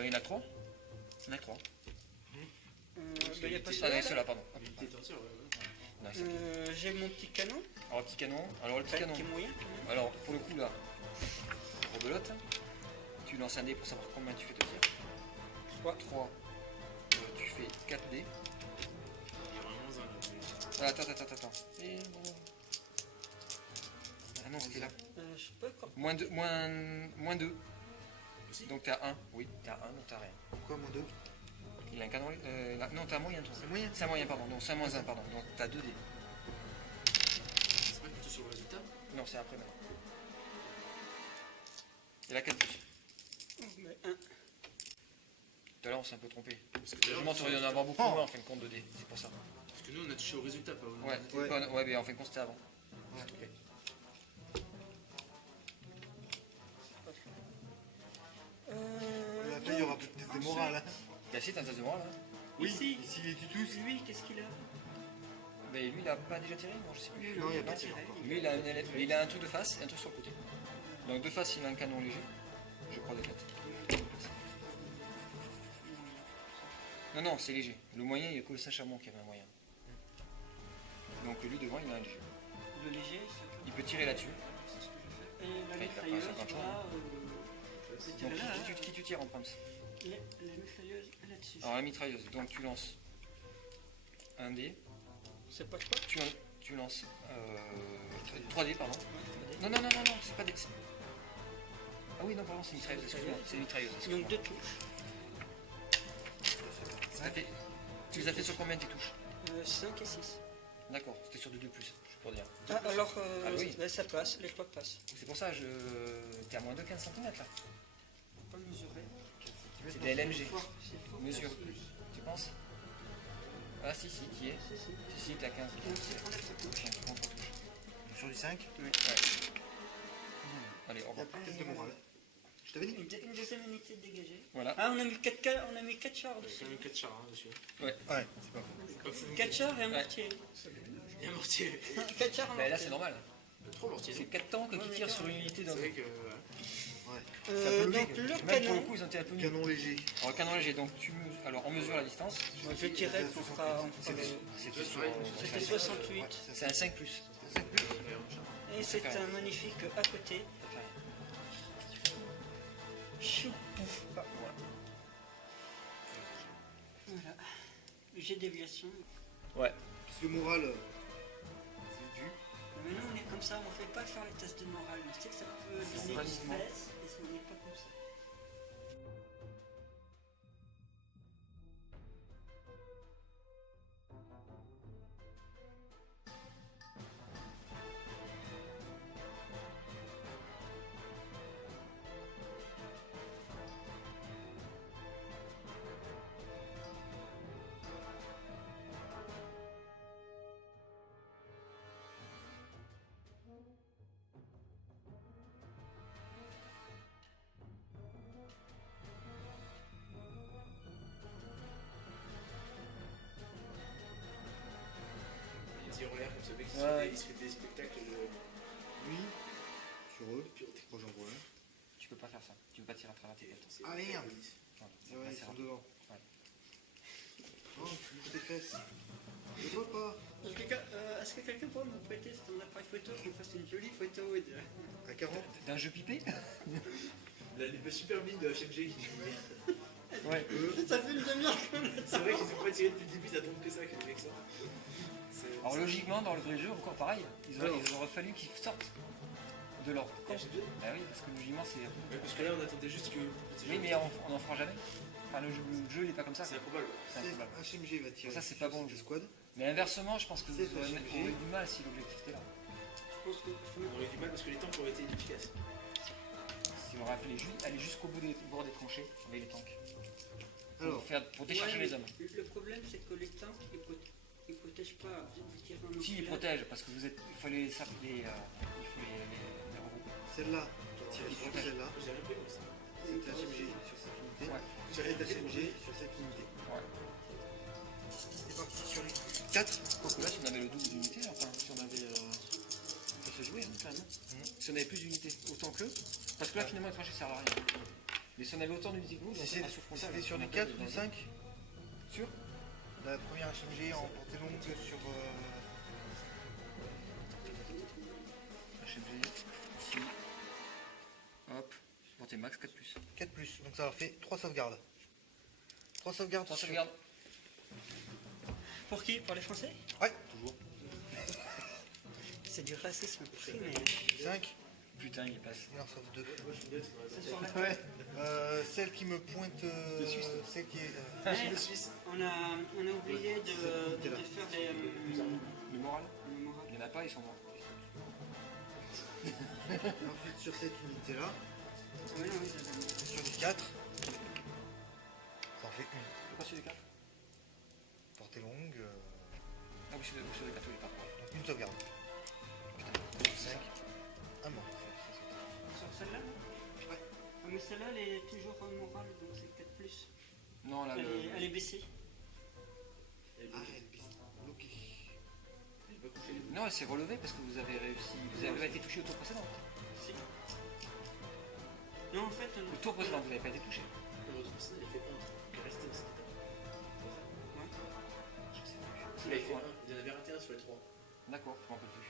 y en a 3. Il y en a 3. Il n'y a pas Ah, celui-là. non, ceux-là, pardon. Hop. Il était entier, ouais. Non, c'est- J'ai mon petit canon. Alors, petit canon. Alors, le petit canon. Qui est moyen quand même. Alors, pour le coup, là, rebelote. Tu lances un dé pour savoir combien tu fais de tir. 3. Tu fais 4 dés. Il y a vraiment un là. Ah, attends. Et bon. Ah non, c'était là. Je sais pas quand. Moins 2. Aussi. Donc t'as 1. Oui, t'as 1, donc t'as rien. Pourquoi moins 2? Il a un canon. Non, t'as un moyen, toi. C'est moyen. C'est un moyen, pardon. Donc c'est un moins 1, pardon. Donc t'as 2 dés. C'est pas plutôt sur le résultat? Non, c'est après maintenant. Il a 4 plus. Mais un. Tout à l'heure, on s'est un peu trompé. Parce que Logiquement, tu aurais dû en avoir beaucoup moins en fin de compte de dés. C'est pour ça. Parce que nous, on a touché au résultat, pas au. Ouais, ouais, mais en fin de compte, c'était avant. Ouais. trompé. Après, il y aura peut-être des morales. Hein. T'as essayé, t'as un test de morale, là Oui, Ici. ici, il est du tous. Lui, qu'est-ce qu'il a? Mais lui, il a pas déjà tiré? Non, je sais plus. Non, il n'y a pas pas de tiré tiré. encore. Lui, il a un truc de face et un truc sur le côté. Donc de face, il a un canon léger. Je crois de 4. Non, c'est léger. Le moyen, il n'y a que le Saint-Chamond qui avait un moyen. Donc lui, devant, il a un léger. Le léger, c'est Il peut tirer là-dessus. ce que je fais. Et la Enfin, il a pas mitrailleuse, 50 voilà. Je vais Donc tirer là. qui tu tires en prime? La mitrailleuse là-dessus. Alors la mitrailleuse, donc tu lances un dé. C'est pas quoi? Tu lances 3 dés, pardon. Non, c'est pas des. Ah oui, non, pardon, c'est mitrailleuse, excuse-moi. C'est mitrailleuse, excuse-moi. Donc 2 touches. Tu les as fait sur combien tes touches? 5 et 6. D'accord, c'était sur 2 plus, je peux dire. Ah, alors, Ah oui. ça passe, les 3 passent. C'est pour ça, t'es à moins de 15 cm là. Faut pas mesurer. C'est des LMG. C'est fort. Mesure. Tu penses? Ah si, qui est? Si, t'es à 15. Tiens, tu prends trois touches. Sur du 5, Oui. Ouais. Allez, au il y a revoir. peut-être de morale. Je t'avais dit. Une deuxième unité dégagée. Voilà. Ah, on a mis 4 chars Il y dessus. a quand même 4 chars hein, dessus. Ouais, c'est pas faux. Pas fou. 4 chars et un mortier. Il y a un mortier. 4 chars, un Bah, là, mortier. c'est normal. 3 mortiers. C'est 4 tanks qui tirent sur une unité d'un. C'est vrai que. C'est un peu Donc, logique. le Même pour canon. le coup, ils ont été un peu mis. Canon léger. Alors, canon léger, donc alors on mesure la distance. Moi, je tirais qu'on fera. C'était sur. C'était 68. C'est un 5 plus. Et c'est un magnifique à côté. Chou. Voilà. J'ai déviation. Ouais. Parce que morale, c'est dû. Mais nous, on est comme ça, on fait pas faire les tests de morale. On sait que ça peut donner pas du uniquement. stress, et on n'est pas comme ça. Il tire en l'air comme ce mec Ouais. il se fait des spectacles de. Lui, sur eux. Moi, j'en vois un. Tu peux pas faire ça. Tu peux pas tirer à travers tes têtes. Ah merde. Voilà, C'est vrai, ils c'est sont vrai. devant. Ouais. Oh, tu bouges tes fesses. Je vois pas. Est-ce que quelqu'un pourrait me prêter son appareil photo, qu'on fasse une jolie photo et de... À 40. D'un jeu pipé? Les super mine de HMG qui. Ouais. Ça fait une demi-heure qu'on a C'est vrai qu'ils ont pas tiré depuis le début, ça tombe que ça, que les mecs sortent. Alors logiquement, dans le vrai jeu, encore pareil, il aurait fallu qu'ils sortent de l'ordre. Ah, j'ai deux. Ah oui, parce que logiquement c'est. Ouais, parce que là, on attendait juste que. Oui, mais on en fera jamais. Enfin, le jeu il est pas comme ça. C'est improbable. C'est improbable. HMG va tirer. Ça, c'est pas bon, le le jeu. squad. Mais inversement, je pense que vous C'est aurez HMG. du mal si l'objectif était là. Je pense que On aurait eu du mal parce que les tanks auraient été inefficaces. Si on aurait fait aller jusqu'au bout des bords des tranchées avec les tanks. Alors, Pour décharger Ouais, les hommes. Le problème, c'est que les tanks, ils protègent pas. Vous tirez un Si, ils nucléaire. protègent, parce que il faut les regrouper. celle-là, on va tirer sur celle-là. J'ai rien pris, moi, ça. C'est HMG sur cette unité. Ouais. C'est HMG sur cette unité. Ouais. C'est parti sur les 4. Quoique là, si on avait le double d'unités, enfin, si on avait. Ça se jouait, hein, carrément. Si on avait plus d'unités, autant qu'eux. Parce que là, finalement, les tranchées servent à rien. Mais si on avait autant d'unités que vous, Si donc c'est- à souffrance, c'était sur les 4 ou les 5 Sûr La première HMG en portée longue sur. HMG, ici. Hop, portée max 4 plus. 4 plus. Donc ça leur fait 3 sauvegardes. 3 sauvegardes. 3 sur- sauvegardes. Pour qui? Pour les Français? Ouais. C'est du racisme primaire. 5. Putain, il passe. Il en sauve 2. C'est sur la Ouais. Celle qui me pointe. Celle qui est. Mais on a oublié de unité-là. faire les. Le moral, le moral. il n'y en a pas, ils sont morts. Ensuite sur cette unité-là. Ah ouais, non, oui, j'avais- Sur les 4. Ça en fait une. Pourquoi sur les 4? Portée longue. Ah oui, sur les 4, oui, pas pour. Donc une sauvegarde. 5. Un mort. Sur celle-là? Ouais. Ah, mais celle-là, elle est toujours en morale, donc c'est 4 plus. Non, là, Elle est baissée. Ah, elle pisse. Ok. Non, elle s'est relevée parce que vous avez réussi. Vous avez été touché au tour précédent. Si. Non, en fait, Le tour précédent, vous n'avez pas été touché. Votre ça, il fait 11. Il est resté au stade. Il a fait un. Il y en avait raté un sur les 3. D'accord, je m'en rappelle plus.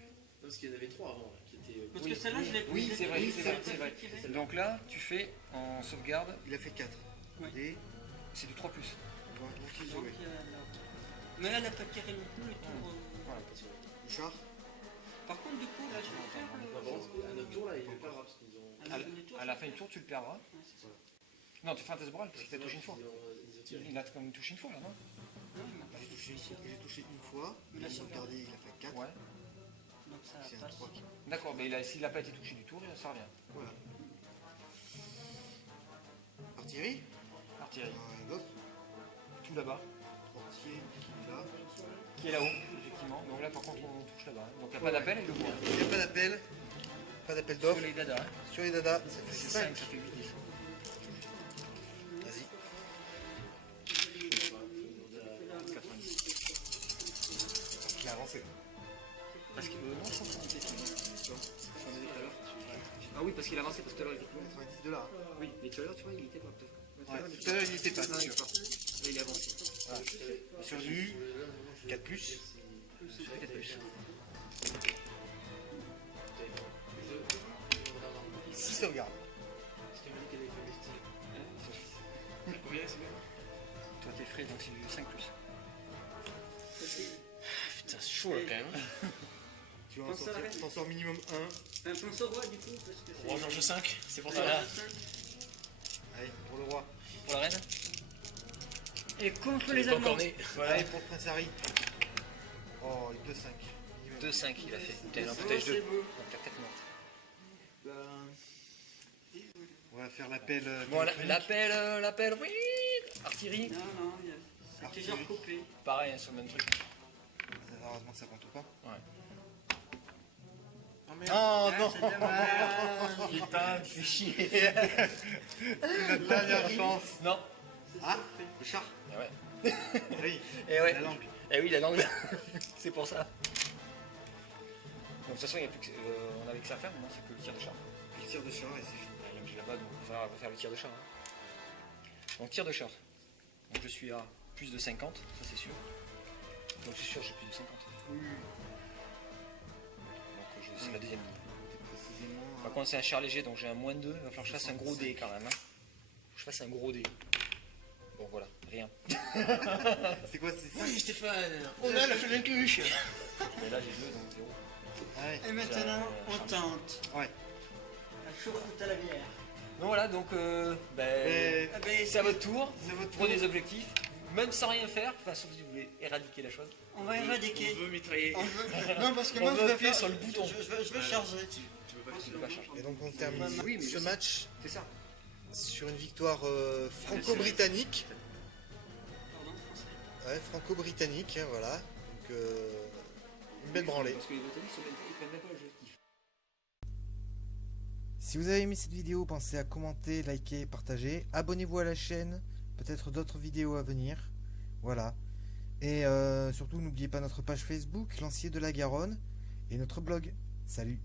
Non, parce qu'il y en avait 3 avant, là, qui étaient. parce Oui, que celle-là, je l'ai oui, je l'ai c'est vrai, prise, c'est vrai, ça c'est vrai. fait tirer. Donc là, tu fais en sauvegarde, Il a fait 4. Ouais. Et. c'est du 3 plus. Donc il est Donc, sauvé. mais elle n'a pas tiré non plus le tour. Voilà. Bouchard. Par contre, du coup, là, je vais faire Non, par contre, à notre tour, là, il est pas grave parce qu'ils ont. à la fin du tour. À la fin du tour, tu le perdras. Ouais, c'est ça. Non, tu fais un test moral parce qu'il t'a touché une fois. Ils ont tiré. Il a quand même touché une fois là, non? Non, il m'a pas touché. Il est touché une fois. Il Il a a sauvegardé. sauvegardé, il a fait 4. Ouais. Donc ça C'est un passe. 3 qui. D'accord, mais s'il n'a pas été touché du tour, ça revient. Voilà. Artillerie. Artillerie. L'autre. Tout là-bas. Portier qui est là. Qui est là-haut, effectivement. Donc là, par contre, on touche là-bas. hein. Donc il n'y a pas d'appel, il le voit. Il n'y a pas d'appel. Pas d'appel Sur d'offre. les dadas. hein. Sur les dadas, ça fait C'est 5. 5, ça fait 8, 10. Vas-y. 90. Il a avancé. Parce que non, je pense qu'on était Ah oui, parce qu'il a avancé, parce que tout à l'heure, il était plus loin. 90 de là. hein. Oui, mais tout à l'heure, tu vois, il était pas peut-être. Ouais, tout à l'heure, il n'était pas, Non, c'est il est sûr. pas. Là, il est avancé. Sur du 4 plus. Sur 4 plus. 6 sauvegardes. Combien c'est bien? Toi, t'es frais, donc c'est du 5 plus. Putain, c'est chaud là quand même. Tu vas en sortir. T'en sors minimum 1. Un pense au roi, du coup, parce que c'est. Roi Georges 5, c'est pour ça. Voilà. Allez, pour le roi. Pour la reine? Et contre Il les est pas Allemands. encore né. Voilà. Allez, pour le prince Harry. Oh, 2-5. 2-5, il a fait. Putain, il en foutage 2. Donc t'as 4 morts. On va faire l'appel. Bon, téléphonique. l'appel, oui! Artillerie. Non, non, c'est toujours coupé. Pareil, hein, sur le même truc. Heureusement que ça compte pas. Ouais. Oh merde. Oh non, C'est dommage. Putain, tu fais chier. c'est notre dernière chance. Non. Ah, le char. Eh ouais. Oui, Eh ouais. la langue. Eh oui, la langue. C'est pour ça. Donc, de toute façon, il y a plus que, on avait que ça à faire, maintenant, c'est que le tir de char. Il tire de char et c'est fini. Il y a là-bas, donc on va faire le tir de char. hein. Donc, tir de char. Donc, je suis à plus de 50, ça c'est sûr. Donc, c'est sûr, j'ai plus de 50. Oui, Donc, c'est la deuxième ligne. précisément. Par contre, c'est un char léger, donc j'ai un moins 2. Il va falloir que je fasse un gros dé quand même. hein. Faut que je fasse un gros dé. Bon, voilà, rien. C'est quoi, c'est ça? Oui, Stéphane, on a la flemme cuche. Mais là, j'ai 2, donc 0. Ouais. Et maintenant, on tente. Ouais. La chauffe à la bière. Donc voilà, donc Et- Ah ben, c'est à votre tour. C'est votre Prenez tour. des objectifs, même sans rien faire, enfin sauf si vous voulez éradiquer la chose. on va éradiquer. On veut mitrailler. On veut- Non, parce que On moi, veut je vais appuyer faire sur le bouton. Je vais charger. Tu peux pas Tu peux pas changer. Et donc on termine Oui, mais je ce sais. match C'est ça. sur une victoire franco-britannique. Pardon, français. Ouais, franco-britannique, hein, voilà. Donc, une belle branlée. Parce que les Britanniques ils prennent même pas l'objectif. Si vous avez aimé cette vidéo, pensez à commenter, liker, partager. Abonnez-vous à la chaîne, peut-être d'autres vidéos à venir. Voilà. Et surtout, n'oubliez pas notre page Facebook, Lancier de la Garonne, et notre blog. Salut!